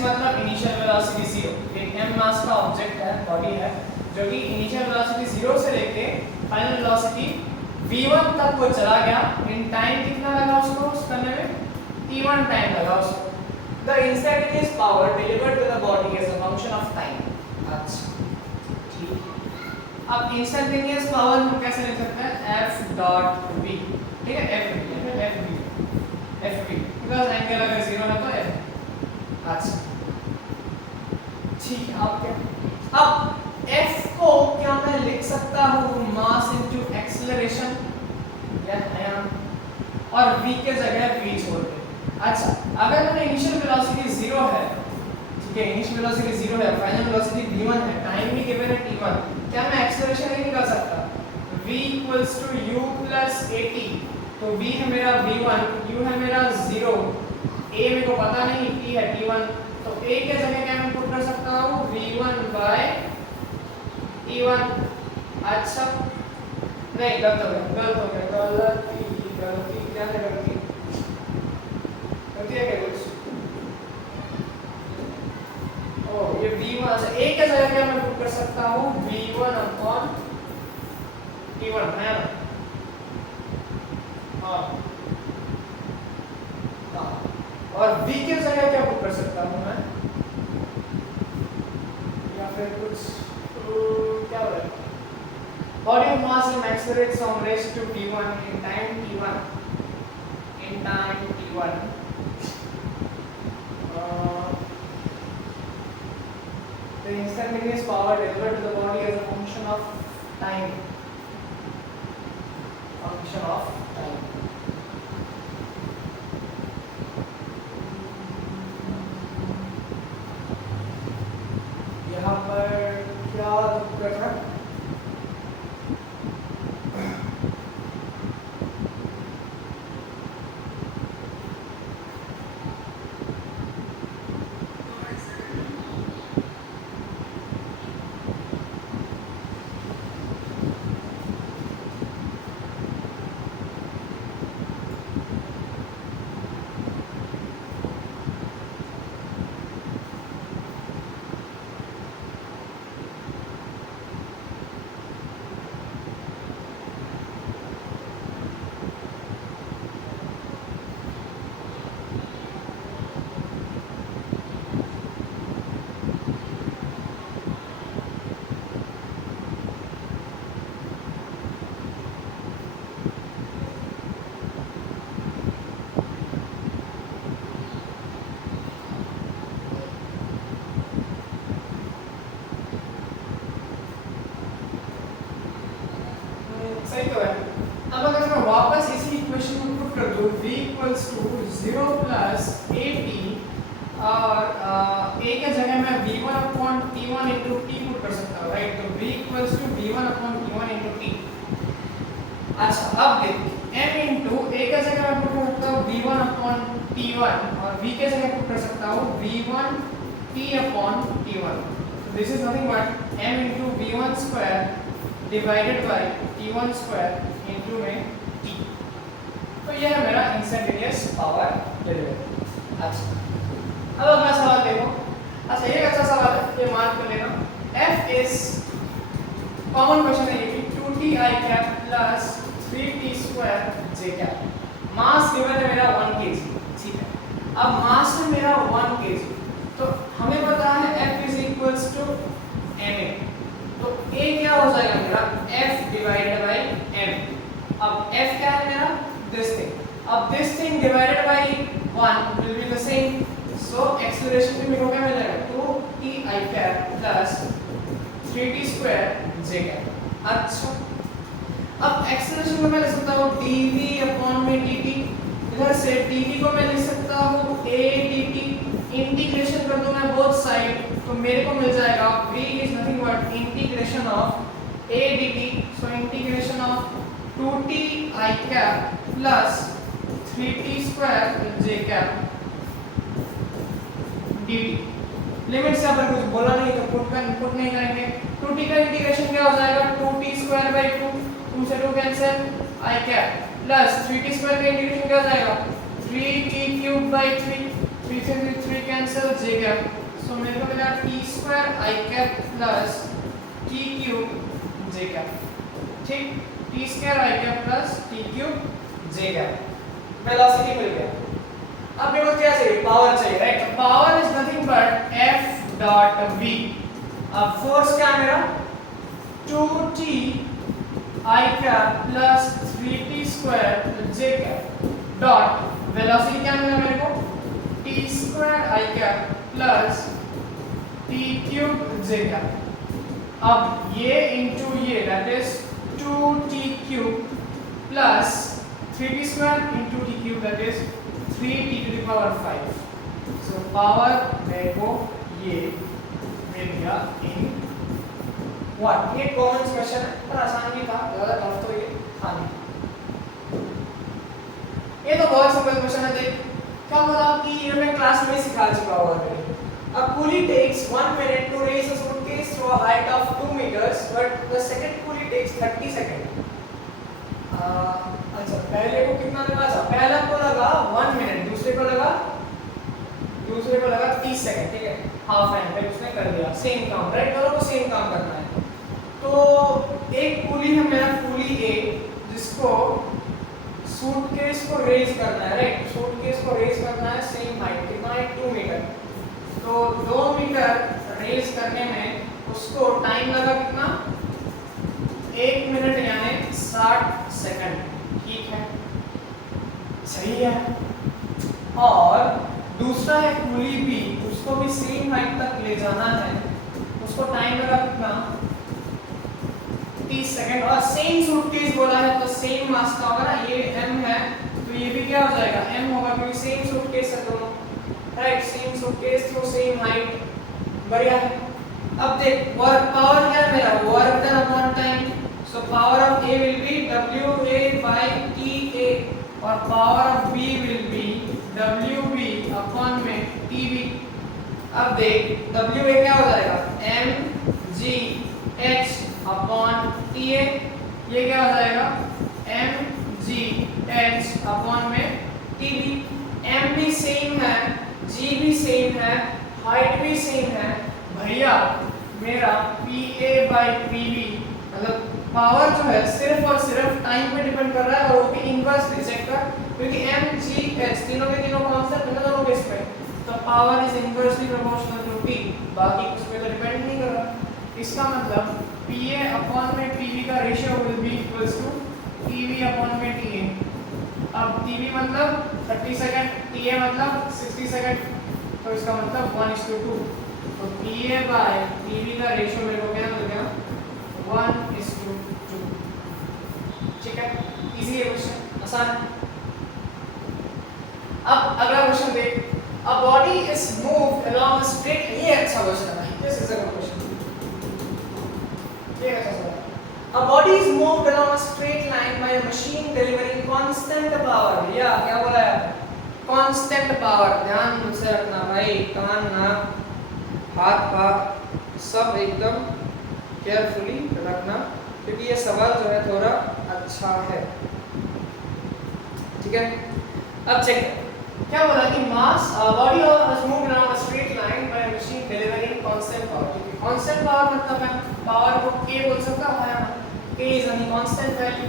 मतलब initial velocity 0, एक m मास का ऑब्जेक्ट है, बॉडी है, जो कि इनिशियल वेलोसिटी 0 से लेके फाइनल वेलोसिटी v1 तक वो चला गया। इन टाइम कितना लगा उसको उस करने में, t1 टाइम लगा उसको। The instantaneous power delivered to the body as a function of time. अच्छा, ठीक, अब इंस्टेंटेनियस पावर हम कैसे लिख सकते हैं, F डॉट V, ठीक है, FV, बिकॉज़ एंगल अगर 0 है तो F। अच्छा, ठीक है, अब क्या, अब F को क्या मैं लिख सकता हूँ मास इनटू एक्सेलरेशन, और v के जगह v छोड़ दे। अच्छा, अगर मैंने इनिशियल वेलोसिटी 0 है, ठीक है, इनिशियल वेलोसिटी 0 है, फाइनल वेलोसिटी v1 है, टाइम भी गिवन है t1, क्या मैं एक्सेलरेशन नहीं निकाल सकता? v equals to u plus at, तो v है मेरा v1, u है मेरा 0, a मेरे को पता नहीं, t है t1, तो a के जगह क्या मैं पुट कर सकता हूँ v1 बाय t1। अच्छा, नहीं गलत हो गया, गलती क्या है, गलती है क्या कुछ? ओ ये v1, अच्छा a के जगह क्या मैं पुट कर सकता हूँ v1 अपॉन t1 है ना? हाँ, और v के जगह क्या पुट कर सकता हूँ मैं, या फिर कुछ क्या हो रहा है? Body of mass accelerates from raised to t1 in time t1. In time t1. The instantaneous power delivered to the body as a function of time. Function of time. यहाँ पर क्या करना? सही तो है। अब अगर मैं वापस इसी इक्वेशन को पुट कर दूं v equals to 0 plus at और a के जगह मैं v1 upon t1 into t put कर सकता हूं, राइट? तो v equals to v1 upon t1 into t। अच्छा, अब देख m इनटू a के जगह मैं पुट कर सकता हूं v1 अपॉन t1 और v के जगह पुट कर सकता हूं v1 t अपॉन t1। तो this is nothing but m into v1 square divided by t1 square into में t। तो यह है मेरा इंस्टेंटेनियस पावर डिलीवरी। अच्छा, अब अगला सवाल देखो। अच्छा, एक अच्छा सवाल है, ये मार्क कर लेना। f इज कॉमन क्वेश्चन है ये कि 2t i cap plus 3t square j cap. Mass given है मेरा 1 kg, ठीक है। अब मास है मेरा 1 kg, तो हमें पता है f is equals to ma, तो a क्या हो जाएगा मेरा f डिवाइडेड बाय m। अब f क्या है मेरा दिस थिंग, अब this thing divided by 1 will be the same, so acceleration भी मेरे को क्या मिलेगा 2t i cap plus 3t square j cap. अच्छा, अब एक्सेलरेशन को मैं लिख सकता हूँ dv अपॉन में dt, इधर से dv को मैं लिख सकता हूँ a dt, इंटीग्रेशन कर दूं मैं बोथ साइड, तो मेरे को मिल जाएगा v is nothing but integration of a dt, so integration of 2t i cap plus 3t square j cap dt। Limit से अपन कुछ बोला नहीं तो पुट नहीं करेंगे। 2t का इंटीग्रेशन क्या हो जाएगा 2t स्क्वायर बाय 2, 2 से 2 cancel, i cap plus 3t square का इंटीग्रेशन क्या हो जाएगा 3t क्यूब बाय 3, 3 से 3 कैंसिल j कैप, सो मेरे को मिला t square i cap plus t cube j cap, ठीक। t square i cap plus t cube j cap. Velocity मिल गया। अब मेरे को क्या चाहिए, पावर चाहिए, राइट? तो power is nothing but f dot v। अब फोर्स क्या है मेरा 2t i cap plus 3t square j cap dot velocity क्या मिला मेरे को t square i cap plus t cube j cap. अब ये इंटू ये that is 2t³ plus 3t² into t cube that is 3t⁵. So power मेरे को ये मिल गया इन व्हाट. ये कॉमन क्वेश्चन है पर आसान भी था, ज्यादा टफ तो ये था नहीं. ये तो बहुत सिंपल क्वेश्चन है. देख क्या बोला कि ये मैं क्लास में सिखा चुका हूं already. A pulley takes 1 minute to raise a suitcase to a height of 2 meters, but the second pulley takes 30 seconds. अच्छा पहले को कितना लगा था? पहला को लगा 1 मिनट, दूसरे को लगा 30 सेकंड. ठीक है, हाफ टाइम पे उसने कर दिया. सेम काम, राइट? दोनों को सेम काम करना है. तो एक पुली है मेरा, पुली ए, जिसको सूटकेस को रेज करना है, राइट? सूटकेस को रेज करना है सेम हाइट, कितना है? 2 मीटर. तो 2 मीटर रेज करने में उसको टाइम लगा कितना? 1 मिनट यानी 60 सेकंड. ठीक है, सही है. और दूसरा है पुली बी, उसको भी सेम हाइट तक ले जाना है, उसको टाइम लगा कितना? 30 सेकंड. और सेम सूटकेस बोला है तो सेम मास का होगा ना. ये m है तो ये भी क्या हो जाएगा? m होगा, क्योंकि सेम सूटकेस है दोनों, राइट? सेम सूटकेस तो सेम हाइट. बढ़िया है. अब देख वर्क पावर क्या है मेरा? Work done upon time. So power of a will be WA by TA और power of b will be WB upon में TB. अब देख WA क्या हो जाएगा? mgh upon TA. ये क्या हो जाएगा? mgh अपॉन में TB. m भी सेम है, g भी सेम है, हाइट भी सेम है. भैया मेरा PA by PB मतलब पावर जो है सिर्फ और सिर्फ टाइम पे डिपेंड कर रहा है, और वो भी इनवर्सली चेक कर, क्योंकि mgh तीनों के तीनों कांस्टेंट है दोनों केस में, तो power is inversely proportional to t. बाकी कुछ पे तो डिपेंड नहीं कर रहा. इसका मतलब PA अपॉन में PB का ratio will be equals to TB upon में TA. अब TB मतलब 30 सेकंड, TA मतलब 60 सेकंड, तो इसका मतलब 1:2. तो PA बाय TB का रेशियो मेरे को क्या मिल गया? 1:2. ठीक है, इजी है क्वेश्चन, आसान है. अब अगला क्वेश्चन देख. A body is moved along a straight. ये अच्छा क्वेश्चन है. This is a good question. ये अच्छा सवाल. A body is moved along a straight line by a machine delivering constant power. या क्या बोला है? Constant power. ध्यान से रखना भाई, कान नाक हाथ पाँव सब एकदम केयरफुली रखना, क्योंकि ये सवाल जो है थोड़ा अच्छा है. ठीक है, अब चेक क्या बोला कि mass body is moved along a straight line by a machine delivering constant power. Constant power मतलब है पावर को k बोल सकता है ना. k is any constant value.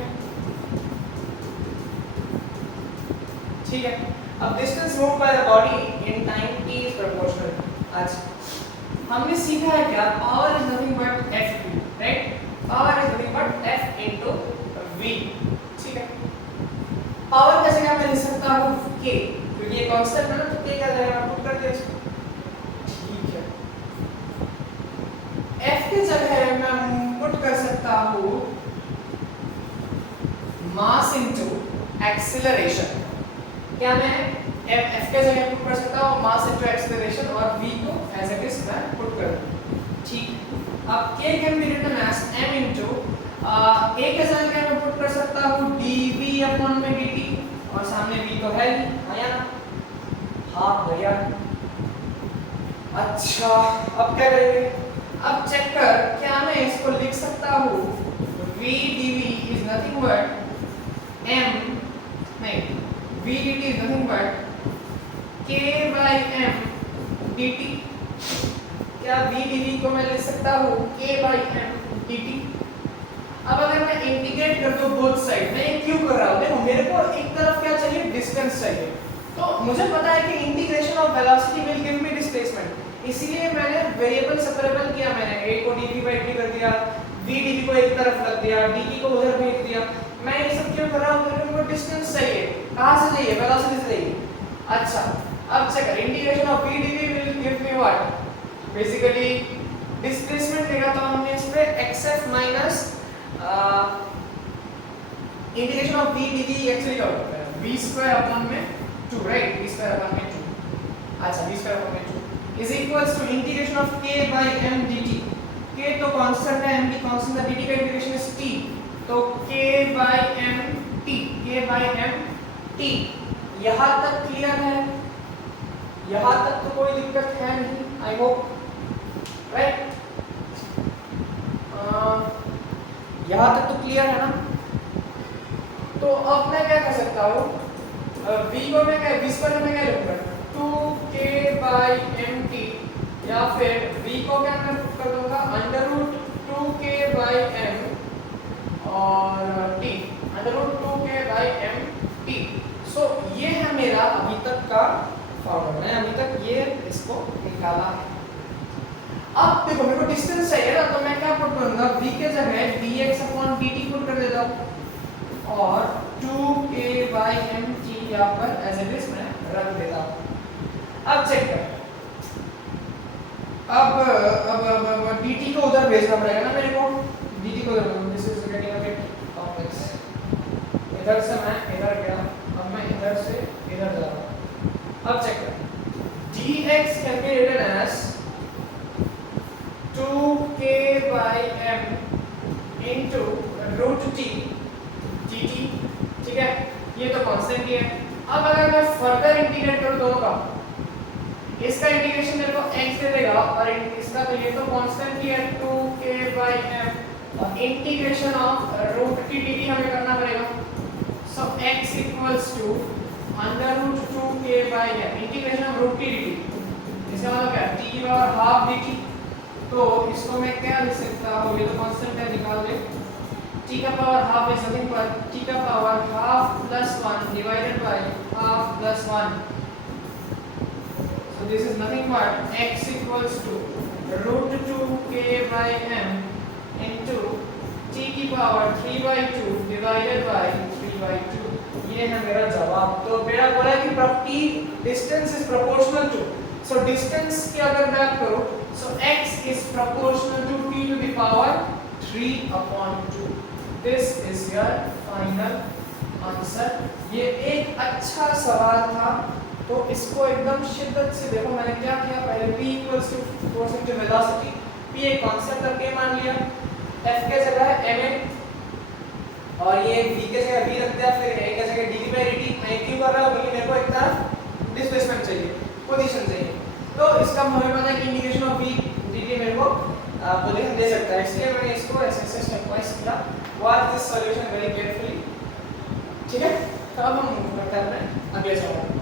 ठीक है, अब distance moved by the body in time t is proportional. आज हमने सीखा है क्या? Power is nothing but F, right? Power is nothing but F into V. ठीक है, पावर कैसे क्या मैं लिख सकता हूँ? K, क्योंकि ये कांस्टेंट है ना, तो K क्या जाएगा? पुट कर दे इसको. ठीक है, F की जगह मैं पुट कर सकता हूँ मास इनटू एक्सीलरेशन. क्या मैं F के जगह पुट कर सकता हूँ मास इनटू एक्सीलरेशन, और V को एज इट इज मैं पुट कर दूँ. ठीक. अब K can be written as m into A के जगह मैं पुट कर सकता हूँ dV अपॉन में dt, और सामने V तो है ही, आया ना? हाँ भैया. अच्छा अब क्या करेंगे? अब चेक कर, क्या मैं इसको लिख सकता हूँ V dV is nothing but m, नहीं, V dt is nothing but K by m dt. क्या V dV को मैं लिख सकता हूँ K by m dt. अब अगर मैं इंटीग्रेट कर दूं बोथ साइड, मैं ये क्यों कर रहा हूँ? देखो मेरे को एक तरफ क्या चाहिए? डिस्टेंस चाहिए. तो मुझे पता है कि integration of velocity will give me displacement, इसीलिए मैंने वेरिएबल सेपरेबल किया. मैंने a को dv by dt कर दिया, v dv को एक तरफ रख दिया, dt को उधर भेज दिया. मैं ये सब क्यों कर रहा हूँ? मेरे को डिस्टेंस चाहिए. कहाँ से चाहिए? वेलोसिटी से चाहिए. अच्छा अब चेक कर, integration of v dv will give me what? Basically displacement लेगा तो हमने इस पे xf minus integration of v dv actually क्या होता है v स्क्वायर अपॉन में 2 राइट v स्क्वायर अपॉन में 2 अच्छा v स्क्वायर अपॉन में 2 is equals to integration of k by m dt k तो कांस्टेंट है m की कांस्टेंट है dt का इंटीग्रेशन इज t तो k बाय m t यहां तक क्लियर है यहां तक तो कोई दिक्कत है नहीं आई होप राइट यहां तक तो क्लियर है ना तो अब मैं क्या कर सकता हूँ v को मैं क्या v स्क्वायर में क्या लिखूंगा 2k by mt या फिर v को क्या मैं कर दूंगा under root 2k by m और t under root 2k by m t so ये है मेरा अभी तक का फॉर्मूला मैंने अभी तक ये इसको निकाला है अब देखो मेरे को डिस्टेंस चाहिए ना तो मैं क्या पुट करूंगा v के जगह dx upon dt पुट कर देता हूँ और 2k by mt यहाँ पर एज इट इज मैं रख देता हूँ अब चेक कर अब dt को उधर भेजना पड़ेगा ना मेरे को dt को उधर this is getting a bit complex इधर से मैं इधर गया अब मैं इधर से इधर जा रहा हूँ अब चेक कर dx can be written as 2k by m into root t dt ठीक है ये तो कांस्टेंट ही है अब अगर मैं फर्दर इंटीग्रेट करूं दोनों का इसका इंटीग्रेशन मेरे को x दे देगा और इसका तो ये तो कांस्टेंट ही है 2k by m और integration of root t dt हमें करना पड़ेगा so x equals to under root 2k by m integration of root t dt इसका मतलब क्या t की पावर हाफ dt तो इसको मैं क्या लिख सकता हूं ये तो कांस्टेंट है निकाल दे t का power half is nothing but t का power half plus 1 divided by half plus 1 so this is nothing but x equals to root 2k by m into t की power 3 by 2 divided by 3 by 2 ये है मेरा जवाब तो मेरा बोला है कि t distance is proportional to so distance की अगर बात करो so x is proportional to t to the power 3 upon 2 this is your final answer ये एक अच्छा सवाल था तो इसको एकदम शिद्दत से देखो मैंने क्या किया पहले p equals to force into velocity p एक कांस्टेंट करके मान लिया f के जगह ma और ये v के जगह v रख दिया फिर a के जगह dv by dt मैं क्यों कर रहा हूं क्योंकि मेरे को एक तरफ डिस्प्लेसमेंट चाहिए पोजीशन चाहिए तो इसका हमें पता है कि इंटीग्रेशन ऑफ v dt मेरे को पोजीशन दे सकता है इसलिए मैंने इसको ऐसे स्टेप वाइज किया watch this solution very carefully ठीक है अब हम मूव करते हैं अगले सवाल